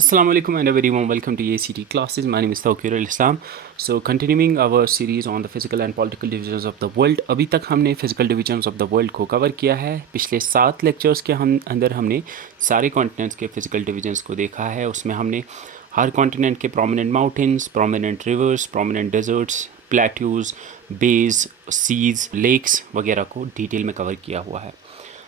Assalamu alaikum and a very warm welcome to ACT classes. My name is Tawqir al-Islam. So continuing our series on the physical and political divisions of the world. अभी तक हमने physical divisions of the world को cover किया है. पिछले 7 lectures के अंदर हमने सारे कॉन्टिनेंट्स के physical divisions को देखा है. उसमें हमने हर कॉन्टिनेंट के prominent mountains, prominent rivers, prominent deserts, plateaus, bays, seas, lakes वगैरह को डिटेल में कवर किया हुआ है.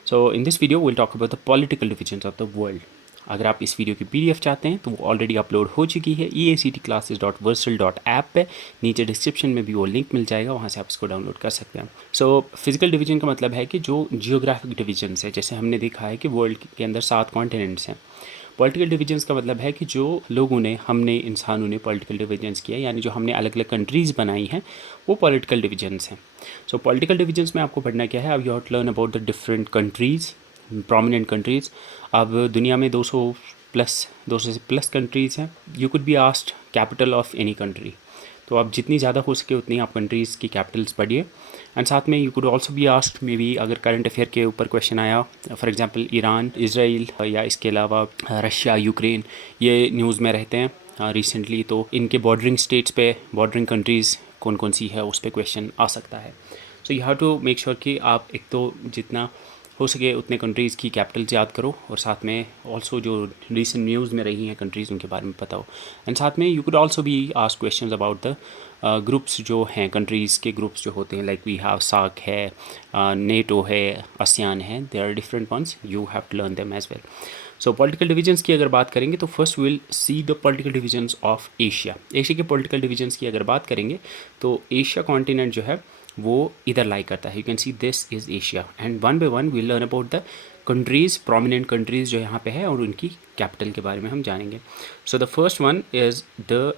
So in this video we'll talk about the political divisions of the world. अगर आप इस वीडियो की पीडीएफ चाहते हैं तो वो ऑलरेडी अपलोड हो चुकी है eactclasses.versal.app पे. नीचे डिस्क्रिप्शन में भी वो लिंक मिल जाएगा, वहाँ से आप इसको डाउनलोड कर सकते हैं. सो फिजिकल डिवीजन का मतलब है कि जो जियोग्राफिक डिवीजन्स है, जैसे हमने देखा है कि वर्ल्ड के अंदर 7 कॉन्टिनेंट्स हैं. पॉलिटिकल डिवीजन्स का मतलब है कि जो लोगों ने हमने इंसानों ने पॉलिटिकल डिवीजन्स किया, यानी जो हमने अलग अलग कंट्रीज़ बनाई हैं, वो पॉलिटिकल डिवीजन्स हैं. सो पॉलिटिकल डिवीजन्स में आपको पढ़ना क्या है, अब you have to learn about the different countries, prominent countries. अब दुनिया में 200 से प्लस कंट्रीज़ हैं. You could be asked capital of any country, तो आप जितनी ज़्यादा हो सके उतनी आप कंट्रीज़ की कैपिटल्स पढ़िए. एंड साथ में you could also be asked, may be अगर करंट अफेयर के ऊपर क्वेश्चन आया, फॉर एग्जांपल ईरान, इसराइल या इसके अलावा रशिया, यूक्रेन, ये न्यूज़ में रहते हैं रिसेंटली, तो इनके बॉर्डरिंग स्टेट्स पे, बॉर्डरिंग कंट्रीज़ कौन कौन सी है, उस पर क्वेश्चन आ सकता है. So you have to make sure कि आप एक तो जितना हो सके उतने कंट्रीज़ की कैपिटल्स याद करो, और साथ में ऑल्सो जो रिसेंट न्यूज़ में रही हैं कंट्रीज़, उनके बारे में पता हो. एंड साथ में you could also be ask questions about the groups जो हैं, कंट्रीज़ के ग्रुप्स जो होते हैं, लाइक वी हैव सार्क है, नेटो है, आसियान है, there are different ones, you have to learn them as well. So political divisions की अगर बात करेंगे तो first will see the political divisions of Asia. Asia के पॉलिटिकल डिवीजन्स की अगर बात करेंगे तो एशिया कॉन्टिनेंट जो है वो इधर लाई करता है. You can see this is Asia, and one by one will learn about the countries, prominent countries जो यहाँ पे है, और उनकी कैपिटल के बारे में हम जानेंगे. So the first one is the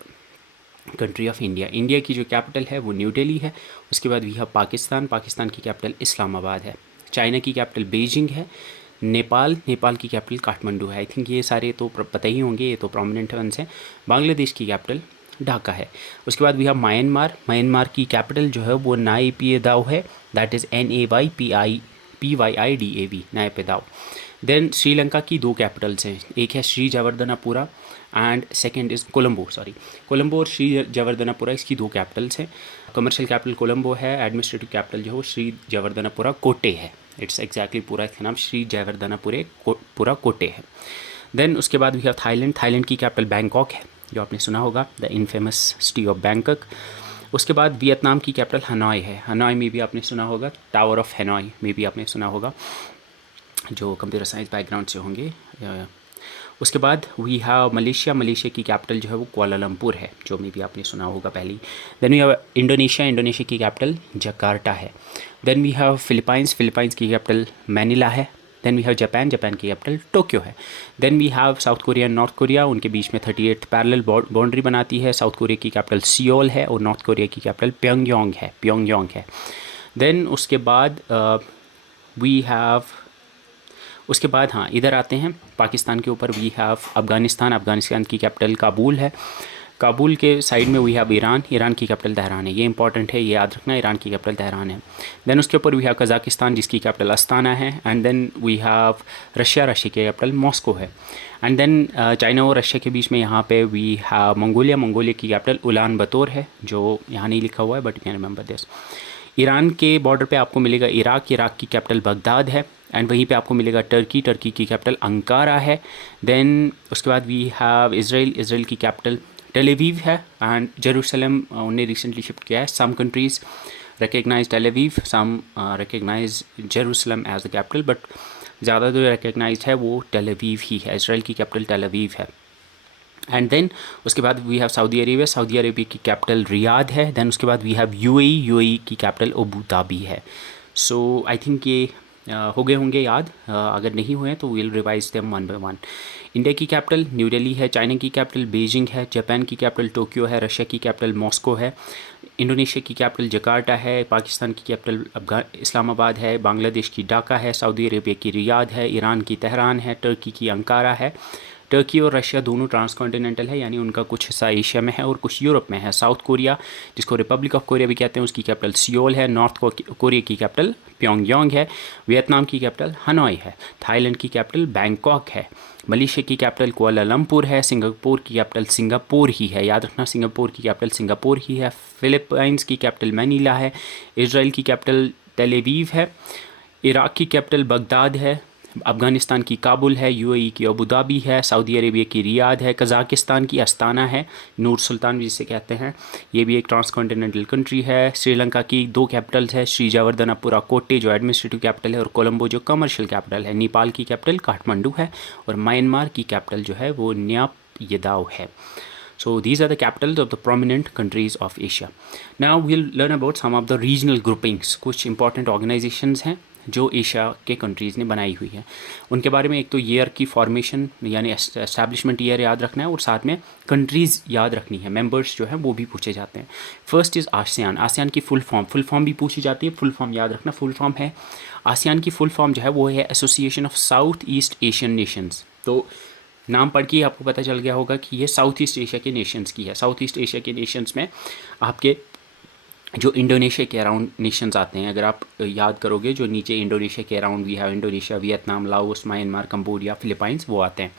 country of India. India की जो कैपिटल है वो न्यू दिल्ली है. उसके बाद वी हैव पाकिस्तान. पाकिस्तान की कैपिटल इस्लामाबाद है. चाइना की कैपिटल बीजिंग है. नेपाल की कैपिटल काठमांडू है. आई थिंक ये सारे तो पता ही होंगे, ये तो प्रोमिनेंट वंस हैं. बांग्लादेश की कैपिटल ढाका है. उसके बाद वी हैव म्यांमार की कैपिटल जो है वो नाई पी दाव है, दैट इज़ NAYPYIDAV, नाई पे दाव. देन श्रीलंका की 2 कैपिटल्स हैं, एक है Sri Jayawardenepura and second is Colombo और श्री जयवर्धनापुरा, इसकी 2 कैपिटल्स हैं. कमर्शियल कैपिटल कोलंबो है, एडमिनिस्ट्रेटिव कैपिटल जो है श्री जयवर्धनापुरा कोटे है. इट्स एग्जैक्टली पूरा इसका नाम श्री जयवर्धनापुरा कोटे है. देन उसके बाद वी हैव थाईलैंड की कैपिटल बैंकॉक है, जो आपने सुना होगा, the infamous city of Bangkok. उसके बाद वियतनाम की कैपिटल हनोई है. हनोई में भी आपने सुना होगा, टावर ऑफ हनोई में भी आपने सुना होगा, जो कंप्यूटर साइंस बैकग्राउंड से होंगे. उसके बाद वी हैव मलेशिया की कैपिटल जो है वो कुआलालंपुर है, जो में भी आपने सुना होगा पहले. देन वी हैव इंडोनेशिया की कैपिटल जकार्ता है. देन वी हैव फिलीपाइंस की कैपिटल मैनिला है. देन वी हैव जापान की कैपिटल टोक्यो है. Then we have South Korea, North Korea, उनके बीच में 38 पैरेलल बाउंड्री बनाती है. साउथ कोरिया की कैपिटल सियोल है और नॉर्थ कोरिया की कैपिटल प्योंगयांग है. देन उसके बाद उसके बाद इधर आते हैं पाकिस्तान के ऊपर. वी हैव अफ़गानिस्तान की कैपिटल काबुल है. काबुल के साइड में वी हैव ईरान की कैपिटल तेहरान है. ये इंपॉर्टेंट है, ये याद रखना, ईरान की कैपिटल तेहरान है. देन उसके ऊपर वी हैव कज़ाकिस्तान, जिसकी कैपिटल अस्ताना है. And then we have Russia की कैपिटल मॉस्को है. एंड देन चाइना और रशिया के बीच में यहाँ पे वी हैव मंगोलिया की कैपिटल उलान बतोर है, जो यहाँ नहीं लिखा हुआ है, but you can remember this. Iran के बॉर्डर पे आपको मिलेगा इराक की कैपिटल बगदाद है. एंड वहीं पे आपको मिलेगा टर्की की कैपिटल अंकारा है. देन उसके बाद वी हैव इसराइल की कैपिटल टेल अवीव है. एंड जेरूसलम उन्होंने रिसेंटली शिफ्ट किया है. Some countries recognise Tel Aviv, some recognise Jerusalem as the capital, but ज़्यादा जो रिकग्नाइज है वो टेल अवीव ही है. इसराइल की कैपिटल टेल अवीव है. एंड देन उसके बाद वी हैव सऊदी अरेबिया की कैपिटल रियाद है. देन उसके बाद वी हैव यूएई की कैपिटल अबू धाबी है. सो आई थिंक ये हो गए होंगे याद. अगर नहीं हुए तो will revise them one by one. India की कैपिटल न्यू दिल्ली है. चाइना की कैपिटल बीजिंग है. जापान की कैपिटल टोक्यो है. रशिया की कैपिटल मॉस्को है. इंडोनेशिया की कैपिटल जकार्ता है. पाकिस्तान की कैपिटल इस्लामाबाद है. बांग्लादेश की ढाका है. सऊदी अरेबिया की रियाद है. ईरान की तेहरान है. टर्की की अंकारा है. टर्की और रशिया दोनों ट्रांसकॉन्टिनेंटल है, यानी उनका कुछ हिस्सा एशिया में है और कुछ यूरोप में है। साउथ कोरिया, जिसको रिपब्लिक ऑफ कोरिया भी कहते हैं, उसकी कैपिटल सियोल है। नॉर्थ कोरिया की कैपिटल प्योंगयांग है। वियतनाम की कैपिटल हनोई है। थाईलैंड की कैपिटल बैंकॉक है। मलेशिया की कैपिटल कुआलालंपुर है। सिंगापुर की कैपिटल सिंगापुर ही है, याद रखना, सिंगापुर की कैपिटल सिंगापुर ही है। फिलीपींस की कैपिटल मैनीला है। इजराइल की कैपिटल तेल अवीव है। इराक की कैपिटल बगदाद है। अफ़गानिस्तान की काबुल है। यूएई की अबू धाबी है। सऊदी अरेबिया की रियाद है। कज़ाकिस्तान की अस्ताना है, नूर सुल्तान जिसे कहते हैं, ये भी एक ट्रांसकॉन्टिनेंटल कंट्री है। श्रीलंका की दो कैपिटल्स है, श्रीजावर्धनापुरा कोटे जो एडमिनिस्ट्रेटिव कैपिटल है और कोलंबो जो कमर्शियल कैपिटल है। नेपाल की कैपिटल काठमांडू है और म्यांमार की कैपिटल जो है वो न्यापयदाव है। So these are the capitals of the prominent countries of Asia. Now we'll learn about some of the regional groupings. कुछ important organizations हैं जो एशिया के कंट्रीज़ ने बनाई हुई है। उनके बारे में एक तो ईयर की फॉर्मेशन यानी एस्टैब्लिशमेंट ईयर याद रखना है और साथ में कंट्रीज़ याद रखनी है, मेंबर्स जो हैं वो भी पूछे जाते हैं। First is ASEAN. आसियान की फुल फॉर्म भी पूछी जाती है। फुल फॉर्म याद रखना, फुल फॉर्म है, आसियान की फुल फॉर्म जो है वो है association of south east Asian Nations. तो नाम पढ़ के आपको पता चल गया होगा कि ये साउथ ईस्ट एशिया के नेशंस की है। साउथ ईस्ट एशिया के नेशंस में आपके जो इंडोनेशिया के अराउंड नेशंस आते हैं, अगर आप याद करोगे जो नीचे इंडोनेशिया के around we have Indonesia, Vietnam, Laos, Myanmar, Cambodia, Philippines, वो आते हैं।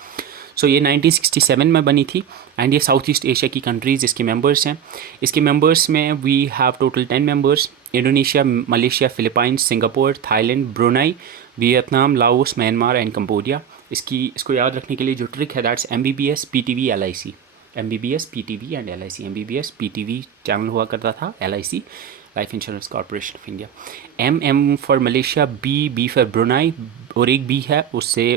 सो ये 1967 में बनी थी एंड ये साउथ ईस्ट एशिया की कंट्रीज़ इसके मेंबर्स हैं। इसके मेंबर्स में we have total 10 members, Indonesia, Malaysia, Philippines, Singapore, Thailand, Brunei, Vietnam, Laos, Myanmar and Cambodia. इसको याद रखने के लिए जो ट्रिक है that's MBBS PTV LIC, MBBS PTV and LIC। MBBS PTV channel हुआ करता था, LIC life insurance corporation of India. M for Malaysia, B for Brunei और एक B है उससे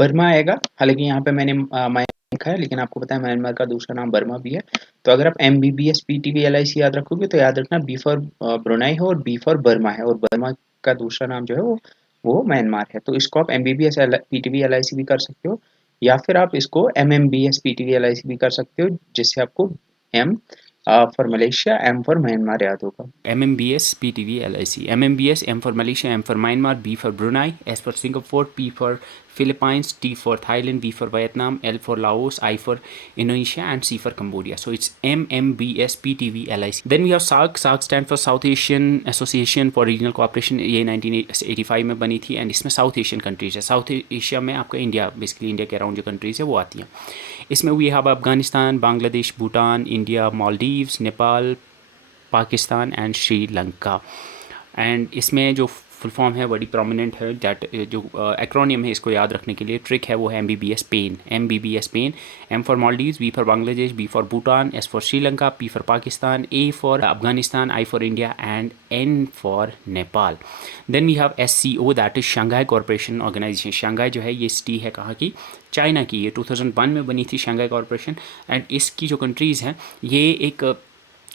बर्मा आएगा। हालांकि यहाँ पे मैंने म्यांमार लिखा है, लेकिन आपको पता है म्यांमार का दूसरा नाम बर्मा भी है। तो अगर आप MBBS PTV LIC याद रखोगे तो याद रखना B फॉर ब्रुनई है और B फॉर बर्मा है, और बर्मा का दूसरा नाम जो है वो म्यांमार है। तो इसको आप MBBS PTV LIC भी कर सकते हो, या फिर आप इसको MMBS PTV LIC भी कर सकते हो, जिससे आपको M for Malaysia, M for Myanmar याद होगा। MMBS PTV LIC, MMBS, M for Malaysia, M for Myanmar, B for Brunei, S for Singapore, P for Philippines, T for Thailand, V for Vietnam, L for Laos, I for Indonesia and C for Cambodia. So it's MMBS PTV LIC. Then we have SAARC. SAARC stand for South Asian Association for Regional Cooperation. ये 1985 में बनी थी and इसमें South Asian countries है। South Asia में आपका India, basically India के around जो कंट्रीज़ है वो आती हैं। इसमें we have Afghanistan, Bangladesh, Bhutan, India, Maldives, Nepal, Pakistan and Sri Lanka. And इसमें जो फुल फॉर्म है बड़ी प्रोमिनेंट है, दैट जो एक्रोनियम है इसको याद रखने के लिए ट्रिक है वो है MBBS pen, MBBS pen. M for Maldives, B for Bangladesh, B for Bhutan, S for Sri Lanka, P for Pakistan, A for Afghanistan, I for India and N for Nepal. Then we have SCO that is Shanghai corporation organisation. Shanghai जो है ये city है कहाँ की, China की। ये 2001 में बनी थी शंघाई कॉरपोरेशन एंड इसकी जो कंट्रीज़ हैं ये एक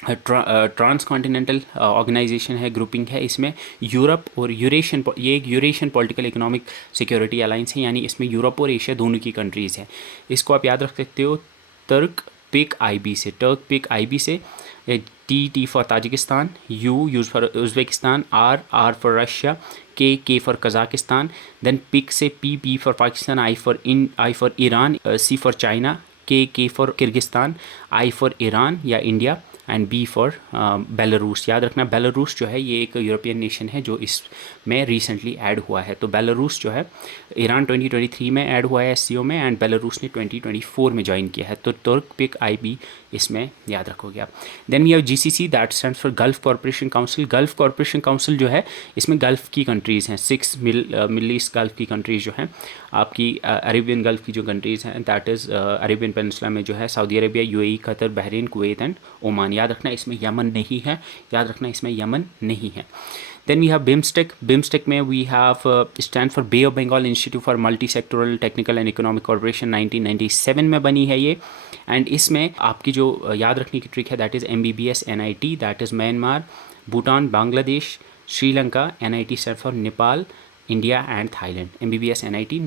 ट्रांस कॉन्टिनेंटल ऑर्गेनाइजेशन है, ग्रुपिंग है। इसमें यूरोप और यूरेशियन, ये एक Eurasian political economic security alliance है, यानी इसमें यूरोप और एशिया दोनों की कंट्रीज़ हैं। इसको आप याद रख सकते हो टर्क पिक IB से, टर्क पिक IB से। T for Tajikistan, U for Uzbekistan, R for Russia, K for Kazakhstan. Then pic से P for Pakistan, I for Iran, C for China, K for Kyrgyzstan, I for Iran या India and B for Belarus. याद रखना Belarus जो है ये एक European nation है जो इसमें रिसेंटली ऐड हुआ है। तो बेलारूस जो है ईरान 2023 में ऐड हुआ है SCO में एंड बेलारूस ने 2024 में ज्वाइन किया है। तो तुर्क पिक IB इसमें याद रखोगे आप। Then we have GCC that stands for gulf corporation council. Gulf corporation council जो है इसमें गल्फ की कंट्रीज़ हैं, 6 मिडल ईस्ट गल्फ की कंट्रीज़ जो हैं आपकी, अरेबियन गल्फ की जो कंट्रीज़ हैं दैट इज़ अरेबियन पेनिनसुला में जो है Saudi Arabia, UAE, Qatar, Bahrain, Kuwait and Oman. याद रखना इसमें यमन नहीं है, याद रखना इसमें यमन नहीं है। Then we have BIMSTEC. BIMSTEC में we have stand for Bay of Bengal institute for multi sectoral technical and economic corporation, 1997 में बनी है ये। एंड इसमें आपकी जो याद रखने की ट्रिक है that is MBBS NIT, that is Myanmar, Bhutan, Bangladesh, Sri Lanka. NIT stand for Nepal, India and Thailand. MBBS NIT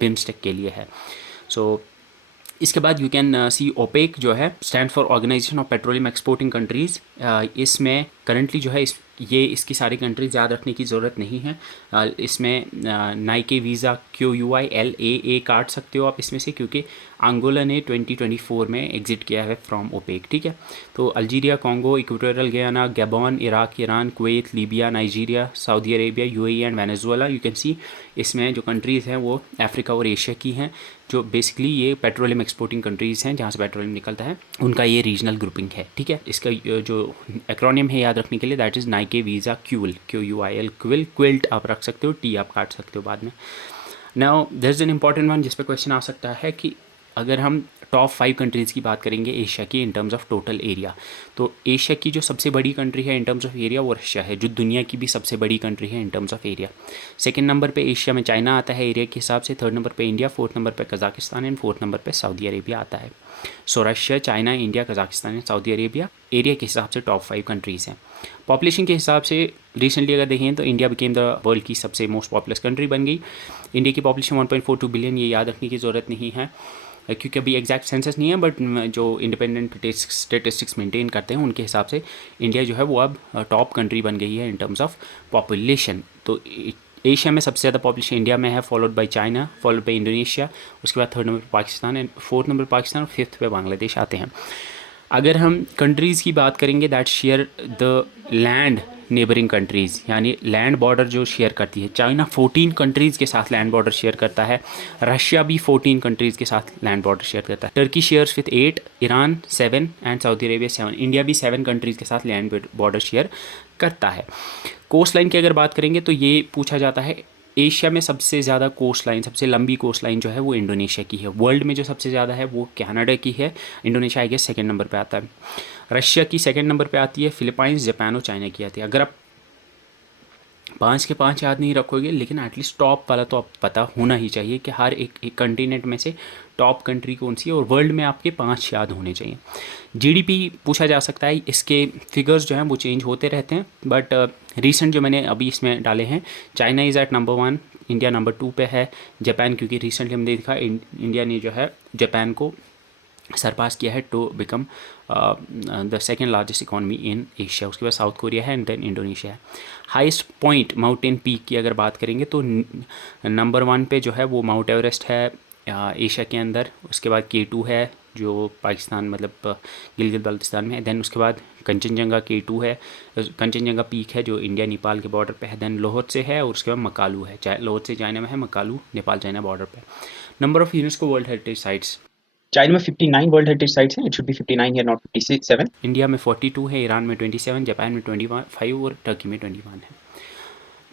BIMSTEC के लिए है। सो इसके बाद यू कैन सी ओपेक जो है stand for organisation of petroleum exporting countries. इसमें करंटली जो है इसकी सारी कंट्रीज याद रखने की ज़रूरत नहीं है। इसमें नाइके वीज़ा QUILAA काट सकते हो आप इसमें से, क्योंकि अंगोला ने 2024 में एग्जिट किया है फ्रॉम ओपेक, ठीक है। तो अल्जीरिया, कॉन्गो, इक्वेटोरियल गियाना, Gabon, Iraq, Iran, Kuwait, Libya, Nigeria, Saudi Arabia, UAE and Venezuela. You can सी इसमें जो कंट्रीज़ हैं वो अफ्रीका और एशिया की हैं, जो बेसिकली ये पेट्रोलियम एक्सपोर्टिंग कंट्रीज़ हैं जहाँ से पेट्रोलियम निकलता है, उनका ये रीजनल ग्रुपिंग है, ठीक है। इसका जो एक्रोनियम है याद रखने के लिए, that is Nike visa Kiul, QUIL quill, quilt आप रख सकते हो, टी आप काट सकते हो बाद में। Now there is an important one जिस पे क्वेश्चन आ सकता है कि अगर हम टॉप 5 कंट्रीज़ की बात करेंगे एशिया की इन टर्म्स ऑफ टोटल एरिया, तो एशिया की जो सबसे बड़ी कंट्री है इन टर्म्स ऑफ एरिया वो रशिया है, जो दुनिया की भी सबसे बड़ी कंट्री है in terms of area. Second number पे एशिया में चाइना आता है एरिया के हिसाब से, थर्ड नंबर पे इंडिया, फोर्थ नंबर पे कजाकिस्तान एंड फोर्थ नंबर पे सऊदी अरेबिया आता है। सो Russia, China, India, Kazakhstan and Saudi Arabia area के हिसाब से टॉप 5 कंट्रीज़ हैं। पॉपुलेशन के हिसाब से रिसेंटली अगर देखें तो इंडिया बिकेम द वर्ल्ड की सबसे मोस्ट पॉपुलस कंट्री बन गई। इंडिया की पॉपुलेशन 1.42 बिलियन, ये याद रखने की ज़रूरत नहीं है क्योंकि अभी एग्जैक्ट सेंसस नहीं है, बट जो इंडिपेंडेंट स्टेटिस्टिक्स मेंटेन करते हैं उनके हिसाब से इंडिया जो है वो अब टॉप कंट्री बन गई है इन टर्म्स ऑफ पॉपुलेशन। तो एशिया में सबसे ज़्यादा पॉपुलेशन इंडिया में है, followed by China, followed by Indonesia, उसके बाद third number Pakistan and fourth number Pakistan और फिफ्थ पे बांग्लादेश आते हैं। अगर हम कंट्रीज़ की बात करेंगे that share the land neighbouring countries, यानी लैंड बॉर्डर जो शेयर करती है, चाइना 14 कंट्रीज़ के साथ लैंड बॉर्डर शेयर करता है, रशिया भी 14 कंट्रीज़ के साथ लैंड बॉर्डर शेयर करता है, Turkey shares with 8, Iran 7 and Saudi Arabia 7, India भी 7 कंट्रीज़ के साथ लैंड बॉर्डर शेयर करता है। कोस्ट लाइन की अगर बात करेंगे तो ये पूछा जाता है एशिया में सबसे ज़्यादा कोस्ट लाइन, सबसे लंबी कोस्ट लाइन जो है वो इंडोनेशिया की है। वर्ल्ड में जो सबसे ज़्यादा है वो कनाडा की है, Indonesia I guess second number पे आता है। रशिया की सेकंड नंबर पे आती है, फिलीपाइंस, जापान और चाइना की आती है। अगर आप 5 के 5 याद नहीं रखोगे लेकिन एटलीस्ट टॉप वाला तो आप पता होना ही चाहिए कि हर एक कंटिनेंट में से टॉप कंट्री कौन सी है, और वर्ल्ड में आपके 5 याद होने चाहिए। जीडीपी पूछा जा सकता है, इसके फिगर्स जो हैं वो चेंज होते रहते हैं, बट रिसेंट जो मैंने अभी इसमें डाले हैं, China is at number 1, India number 2 पे है, जापान क्योंकि रिसेंटली हमने देखा इंडिया ने जो है जापान को सरपास किया है to become the second largest economy in Asia. उसके बाद साउथ कोरिया है एंड देन इंडोनेशिया है। हाईएस्ट पॉइंट माउंटेन पीक की अगर बात करेंगे तो नंबर 1 पे जो है वो माउंट एवरेस्ट है एशिया के अंदर, उसके बाद K2 है जो पाकिस्तान मतलब गिलगित बाल्टिस्तान में है, देन उसके बाद कंचनजंगा K2 है, कंचनजंगा पीक है जो इंडिया नेपाल के बॉर्डर पे है, देन लोहत है और उसके बाद मकालू है, लोहत से चाइना में है, मकालू नेपाल चाइना बॉर्डर पे। Number of UNESCO World Heritage sites, China में 59 वर्ल्ड हेरिटेज साइट्स हैं, it should B 59 here not 57। India में 42 है, ईरान में 27, जापान में 25 और टर्की में 21 है,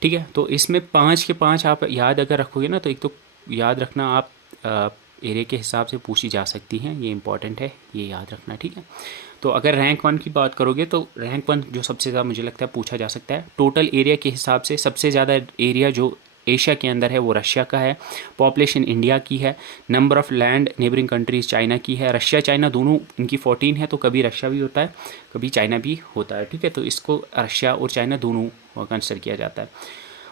ठीक है। तो इसमें 5 के 5 आप याद अगर रखोगे ना तो एक तो याद रखना आप एरिया के हिसाब से पूछी जा सकती हैं, ये इंपॉर्टेंट है, ये याद रखना, ठीक है। तो अगर रैंक 1 की बात करोगे तो रैंक 1 जो सबसे ज़्यादा मुझे लगता है पूछा जा सकता है, टोटल एरिया के हिसाब से सबसे ज़्यादा एरिया जो एशिया के अंदर है वो रशिया का है, पॉपुलेशन इंडिया की है, number of land neighbouring countries China की है, रशिया चाइना दोनों इनकी 14 है, तो कभी रशिया भी होता है कभी चाइना भी होता है, ठीक है। तो इसको रशिया और चाइना दोनों कंसिडर किया जाता है।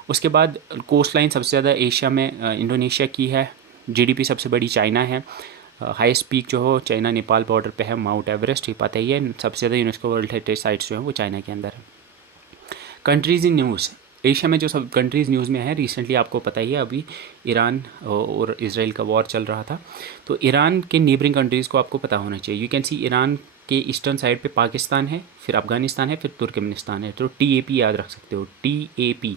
उसके बाद कोस्ट लाइन सबसे ज़्यादा एशिया में इंडोनेशिया की है, जीडीपी सबसे बड़ी चाइना है, हाईएस्ट पीक जो हो चाइना नेपाल बॉर्डर पे है माउंट एवरेस्ट, ये पता ही है, सबसे ज़्यादा यूनेस्को वर्ल्ड हेरिटेज साइट्स जो है वो चाइना के अंदर है। कंट्रीज़ इन न्यूज़, एशिया में जो सब कंट्रीज़ न्यूज़ में है रिसेंटली आपको पता ही है, अभी ईरान और इसराइल का वॉर चल रहा था, तो ईरान के नेबरिंग कंट्रीज़ को आपको पता होना चाहिए। यू कैन सी ईरान के ईस्टर्न साइड पे पाकिस्तान है, फिर अफगानिस्तान है, फिर तुर्कमेनिस्तान है, तो TAP याद रख सकते हो, TAP,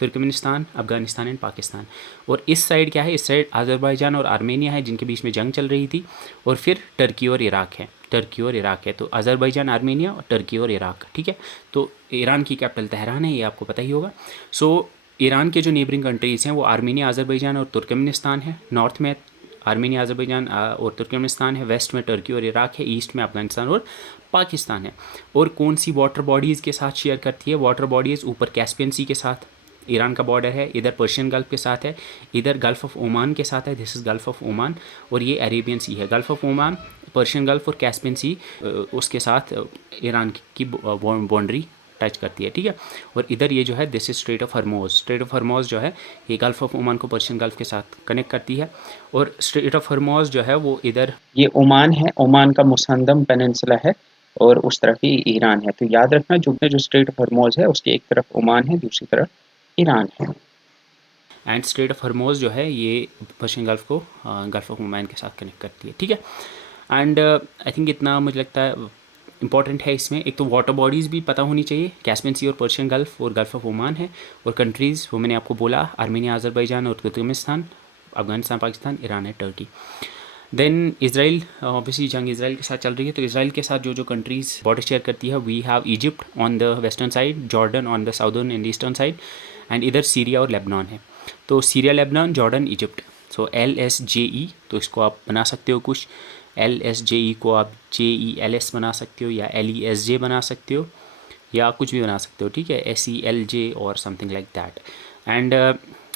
Turkmenistan, Afghanistan and Pakistan. और इस साइड क्या है, इस साइड आज़रबाईजान और आर्मेनिया है जिनके बीच में जंग चल रही थी, और फिर टर्की और इराक है, टर्की और इराक है, तो आज़रबाईजान, आर्मेनिया और टर्की और इराक, ठीक है। तो ईरान की कैपिटल तेहरान है, ये आपको पता ही होगा। सो ईरान के जो नेबरिंग कंट्रीज़ हैं वो आर्मेनिया, आज़रबाईजान और तुर्कमेनिस्तान है, नॉर्थ में आर्मेनिया, आज़रबाईजान और तुर्कमेनिस्तान है, वेस्ट में टर्की और इराक है, ईस्ट में अफगानिस्तान और पाकिस्तान है। और कौन सी वाटर बॉडीज़ के साथ शेयर करती है, वाटर बॉडीज़ ऊपर कैस्पियन सी के साथ ईरान का बॉर्डर है, इधर पर्शियन गल्फ के साथ है, इधर गल्फ ऑफ ओमान के साथ है, this is gulf of Oman, और ये अरेबियन सी है। Gulf of Oman, Persian gulf और कैस्पियन सी उसके साथ ईरान की बाउंड्री टच करती है, ठीक है। और इधर ये जो है this is Strait of Hormuz. Strait of Hormuz जो है ये गल्फ ऑफ ओमान को पर्शियन गल्फ के साथ कनेक्ट करती है। और स्ट्रेट ऑफ हर्मोज जो है वो इधर ये ओमान है, ओमान का मुसंदम पेनिनसुला है और उस तरफ ही ईरान है। तो याद रखना जो स्ट्रेट ऑफ हर्मोज है उसके एक तरफ ओमान है, दूसरी तरफ ईरान है। एंड स्ट्रेट ऑफ हर्मोज जो है ये पर्शियन गल्फ को गल्फ ऑफ ओमान के साथ कनेक्ट करती है, ठीक है। एंड आई थिंक इतना मुझे लगता है इंपॉर्टेंट है इसमें। एक तो वाटर बॉडीज़ भी पता होनी चाहिए, कैस्पियन सी और पर्शियन गल्फ और गल्फ ऑफ ओमान है। और कंट्रीज़ वो मैंने आपको बोला, आर्मेनिया, अज़रबैजान और तुर्कमेनिस्तान, अफगानिस्तान, पाकिस्तान, ईरान है, टर्की। देन इसराइल, ऑब्वियसली जंग इसराइल के साथ चल रही है, तो इसराइल के साथ जो कंट्रीज़ बॉर्डर शेयर करती है, we have Egypt on the western side, Jordan on the southern and eastern side, and इधर सीरिया और लेबनान है। तो Syria, Lebanon, Jordan, Egypt. So LSJE, तो इसको आप बना सकते हो कुछ, LSJE को आप JELS बना सकते हो, या LESJ बना सकते हो, या कुछ भी बना सकते हो, ठीक है, SELJ और समथिंग लाइक दैट। एंड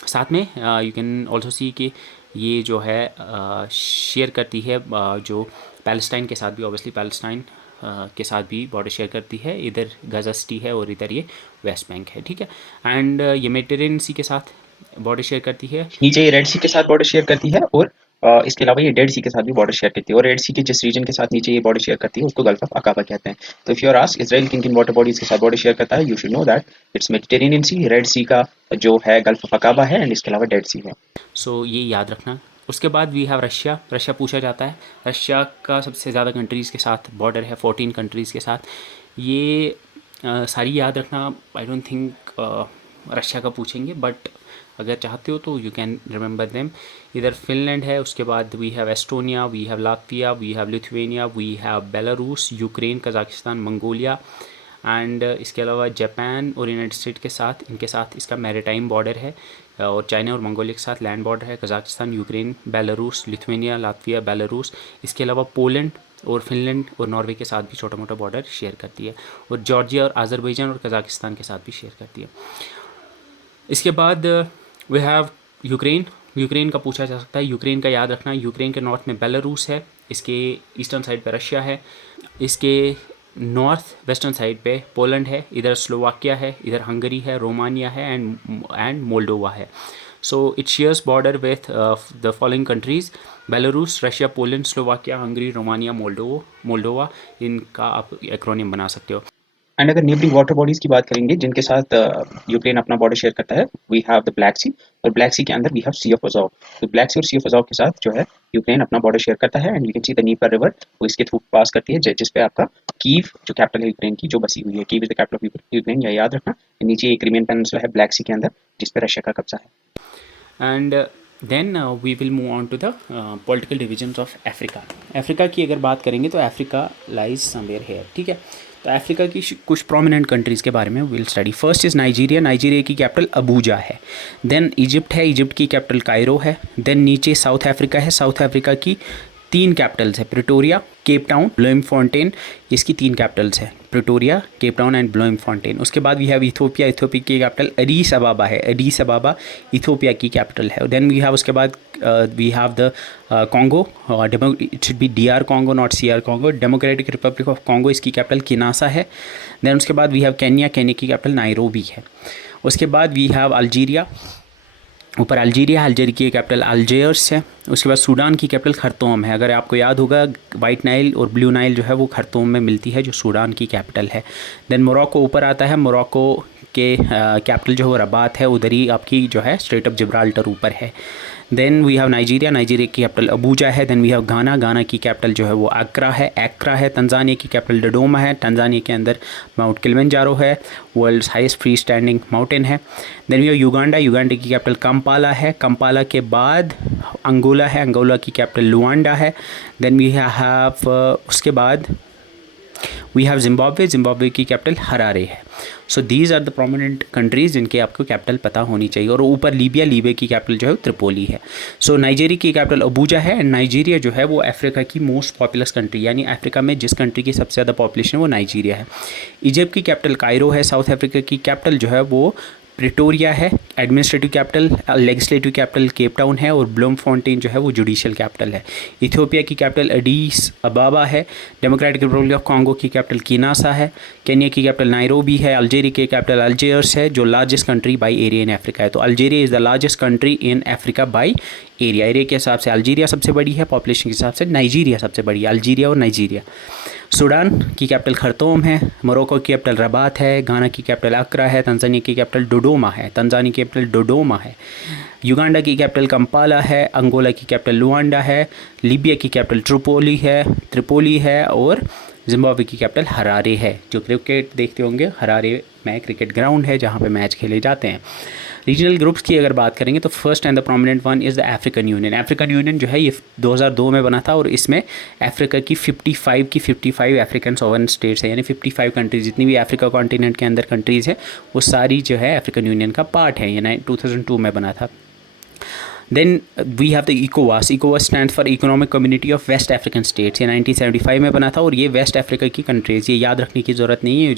साथ में यू कैन ऑल्सो सी कि ये जो है शेयर करती है जो पैलेस्टाइन के साथ भी, ऑब्वियसली पैलेस्टाइन के साथ भी बॉर्डर शेयर करती है। इधर गाज़ा सिटी है और इधर ये वेस्ट बैंक है, ठीक है। एंड ये मेडिटेरेनियन सी के साथ बॉर्डर शेयर करती है। नीचे ये रेड सी के साथ बॉर्डर शेयर करती है और इसके अलावा ये डेड सी के साथ भी बॉर्डर शेयर करती है। और रेड सी के जिस रीजन के साथ नीचे ये बॉर्डर शेयर करती है उसको गल्फ ऑफ अकाबा कहते हैं। तो if you are asked Israel किन वाटर बॉडीज के साथ बॉर्डर शेयर करता है, you should know that it's Mediterranean Sea, Red Sea का जो है गल्फ ऑफ अकाबा है, एंड इसके अलावा डेड सी है। सो ये याद रखना। उसके बाद वी हैव रशिया। रशिया पूछा जाता है, रशिया का सबसे ज़्यादा कंट्रीज़ के साथ बॉर्डर है, 14 कंट्रीज़ के साथ। ये सारी याद रखना, आई डोंट थिंक रशिया का पूछेंगे, बट अगर चाहते हो तो यू कैन रिमेंबर देम। इधर फिनलैंड है, उसके बाद we have Estonia, we have Latvia, we have Lithuania, we have Belarus, Ukraine, Kazakhstan, Mongolia, and इसके अलावा जापान और यूनाइटेड स्टेट के साथ, इनके साथ इसका मैरीटाइम बॉर्डर है। और चाइना और मंगोलिया के साथ लैंड बॉर्डर है, Kazakhstan, Ukraine, Belarus, Lithuania, Latvia, Belarus. इसके अलावा पोलैंड और फिनलैंड और नॉर्वे के साथ भी छोटा मोटा बॉर्डर शेयर करती है। और जॉर्जिया और अज़रबैजान और कजाकिस्तान के साथ भी शेयर करती है। इसके बाद वी हैव यूक्रेन। यूक्रेन का पूछा जा सकता है, यूक्रेन का याद रखना, यूक्रेन के नॉर्थ में बेलारूस है, इसके ईस्टर्न साइड पे रशिया है, इसके नॉर्थ वेस्टर्न साइड पे पोलैंड है, इधर स्लोवाकिया है, इधर हंगरी है, रोमानिया है, एंड मोल्डोवा है। So it shares border with the following countries: Belarus, Russia, Poland, Slovakia, Hungary, Romania, Moldova. इनका आप एक्रोनियम बना सकते हो। एंड अगर नेबरिंग वाटर बॉडीज की बात करेंगे जिनके साथ यूक्रेन अपना बॉर्डर शेयर करता है, we have the Black Sea, और ब्लैक सी के अंदर we have Sea of Azov. तो ब्लैक सी और सी ऑफ अज़ोव के साथ जो है यूक्रेन अपना बॉर्डर शेयर करता है। And you can see the Dnieper river, वो इसके थ्रू पास करती है, जिस पे आपका कीव जो कैपिटल है यूक्रेन की, जो बसी हुई है। Kiev is the capital of Ukraine, या याद रखना। नीचे एक क्रिमियन पेनिनसुला है ब्लैक सी के अंदर, जिस पे रशिया का कब्जा है। And then we will move on to the political divisions of Africa. Africa की अगर बात करेंगे तो अफ्रीका लाइज समवेयर हेयर, ठीक है। तो अफ्रीका की कुछ प्रोमिनेंट कंट्रीज़ के बारे में will study. First is Nigeria. Nigeria की कैपिटल अबूजा है। देन इजिप्ट है, इजिप्ट की कैपिटल कायरो है। देन नीचे साउथ अफ्रीका है, साउथ अफ्रीका की 3 कैपिटल्स है, प्रिटोरिया, केप टाउन, ब्लोमफॉन्टेन। इसकी 3 कैपिटल्स है, Pretoria, Cape Town and Bloemfontein. उसके बाद वी हैव इथियोपिया। इथियोपिया की कैपिटल एडिस अबाबा है, एडिस अबाबा इथियोपिया की कैपिटल है। देन वी हैव उसके बाद we have the Congo, it should be DR Congo not CR Congo. Democratic republic of Congo, इसकी capital Kinshasa है। Then उसके बाद वी हैव केन्या, केन्या की कैपिटल नायरोबी है। उसके बाद वी हैव अल्जीरिया, ऊपर अल्जीरिया, अल्जीरिया की कैपिटल अल्जियर्स है। उसके बाद सूडान की कैपिटल खरतूम है। अगर आपको याद होगा वाइट नाइल और ब्लू नाइल जो है वो खरतूम में मिलती है, जो सूडान की कैपिटल है। देन मोरक्को ऊपर आता है, मोरक्को के कैपिटल जो है रबात है, उधर ही आपकी जो है स्ट्रेट ऑफ जिब्राल्टर ऊपर है। Then we have Nigeria, Nigeria की कैपिटल अबूजा है। Then we have Ghana, Ghana की कैपिटल जो है वो एक्रा है। तंजानिया की कैपिटल डोडोमा है। तंजानिया के अंदर माउंट किलिमंजारो है, world's highest free standing mountain है। Then we have Uganda, Uganda की कैपिटल कंपाला है। कंपाला के बाद अंगोला है, अंगोला की कैपिटल लुआंडा है। देन वी हैव उसके बाद वी हैव जिम्बाब्वे, जिम्बाब्वे की कैपिटल हरारे है। So these are the prominent countries जिनके आपको कैपिटल पता होनी चाहिए। और ऊपर लीबिया, लीबिया की कैपिटल जो है त्रिपोली है। सो नाइजीरिया की कैपिटल अबूजा है। एंड नाइजीरिया जो है वो अफ्रीका की मोस्ट पॉपुलस कंट्री, यानी अफ्रीका में जिस कंट्री की सबसे ज़्यादा पॉपुलेशन है वो नाइजीरिया है। इजिप्ट की कैपिटल कायरो है। साउथ अफ्रीका की कैपिटल जो है वो प्रिटोरिया है administrative capital, legislative capital Cape Town है और ब्लूमफॉन्टेन जो है वो जुडिशियल कैपिटल है। इथियोपिया की कैपिटल एडिस अबाबा है। डेमोक्रेटिक रिपब्लिक ऑफ कॉन्गो की कैपिटल किनासा है। केन्या की कैपिटल नायरोबी है। अल्जीरिया की कैपिटल अल्जियर्स है, जो largest country by area in Africa है। तो Algeria is the largest country in Africa by area. Area के हिसाब से अल्जीरिया सबसे बड़ी है, पॉपुलेशन के हिसाब से नाइजीरिया सबसे बड़ी है, अल्जीरिया और नाइजीरिया। सूडान की कैपिटल खरतूम है। मोरक्को की कैपिटल रबात है। घाना की कैपिटल अक्रा है। तंजानिया की कैपिटल डोडोमा है। तंजानिया की कैपिटल डोडोमा है। युगांडा की कैपिटल कंपाला है। अंगोला की कैपिटल लुआंडा है। लीबिया की कैपिटल त्रिपोली है और जिम्बाब्वे की कैपिटल हरारे है। जो क्रिकेट देखते होंगे, हरारे में क्रिकेट ग्राउंड है जहाँ पे मैच खेले जाते हैं। रीजनल ग्रुप्स की अगर बात करेंगे तो first and the prominent one is the African union. African union जो है ये 2002 में बना था और इसमें अफ्रीका की 55 अफ्रीकन सोवरेन स्टेट्स है, यानी 55 कंट्रीज, जितनी भी अफ्रीका कॉन्टिनेंट के अंदर कंट्रीज़ है वो सारी जो है अफ्रीकन यूनियन का पार्ट है। ये 2002 में बना था। देन वी हैव द इकोवास। इकोवास stand for economic community of West African states. ये 1975 में बना था और ये वेस्ट अफ्रीका की कंट्रीज़, ये याद रखने की ज़रूरत नहीं है,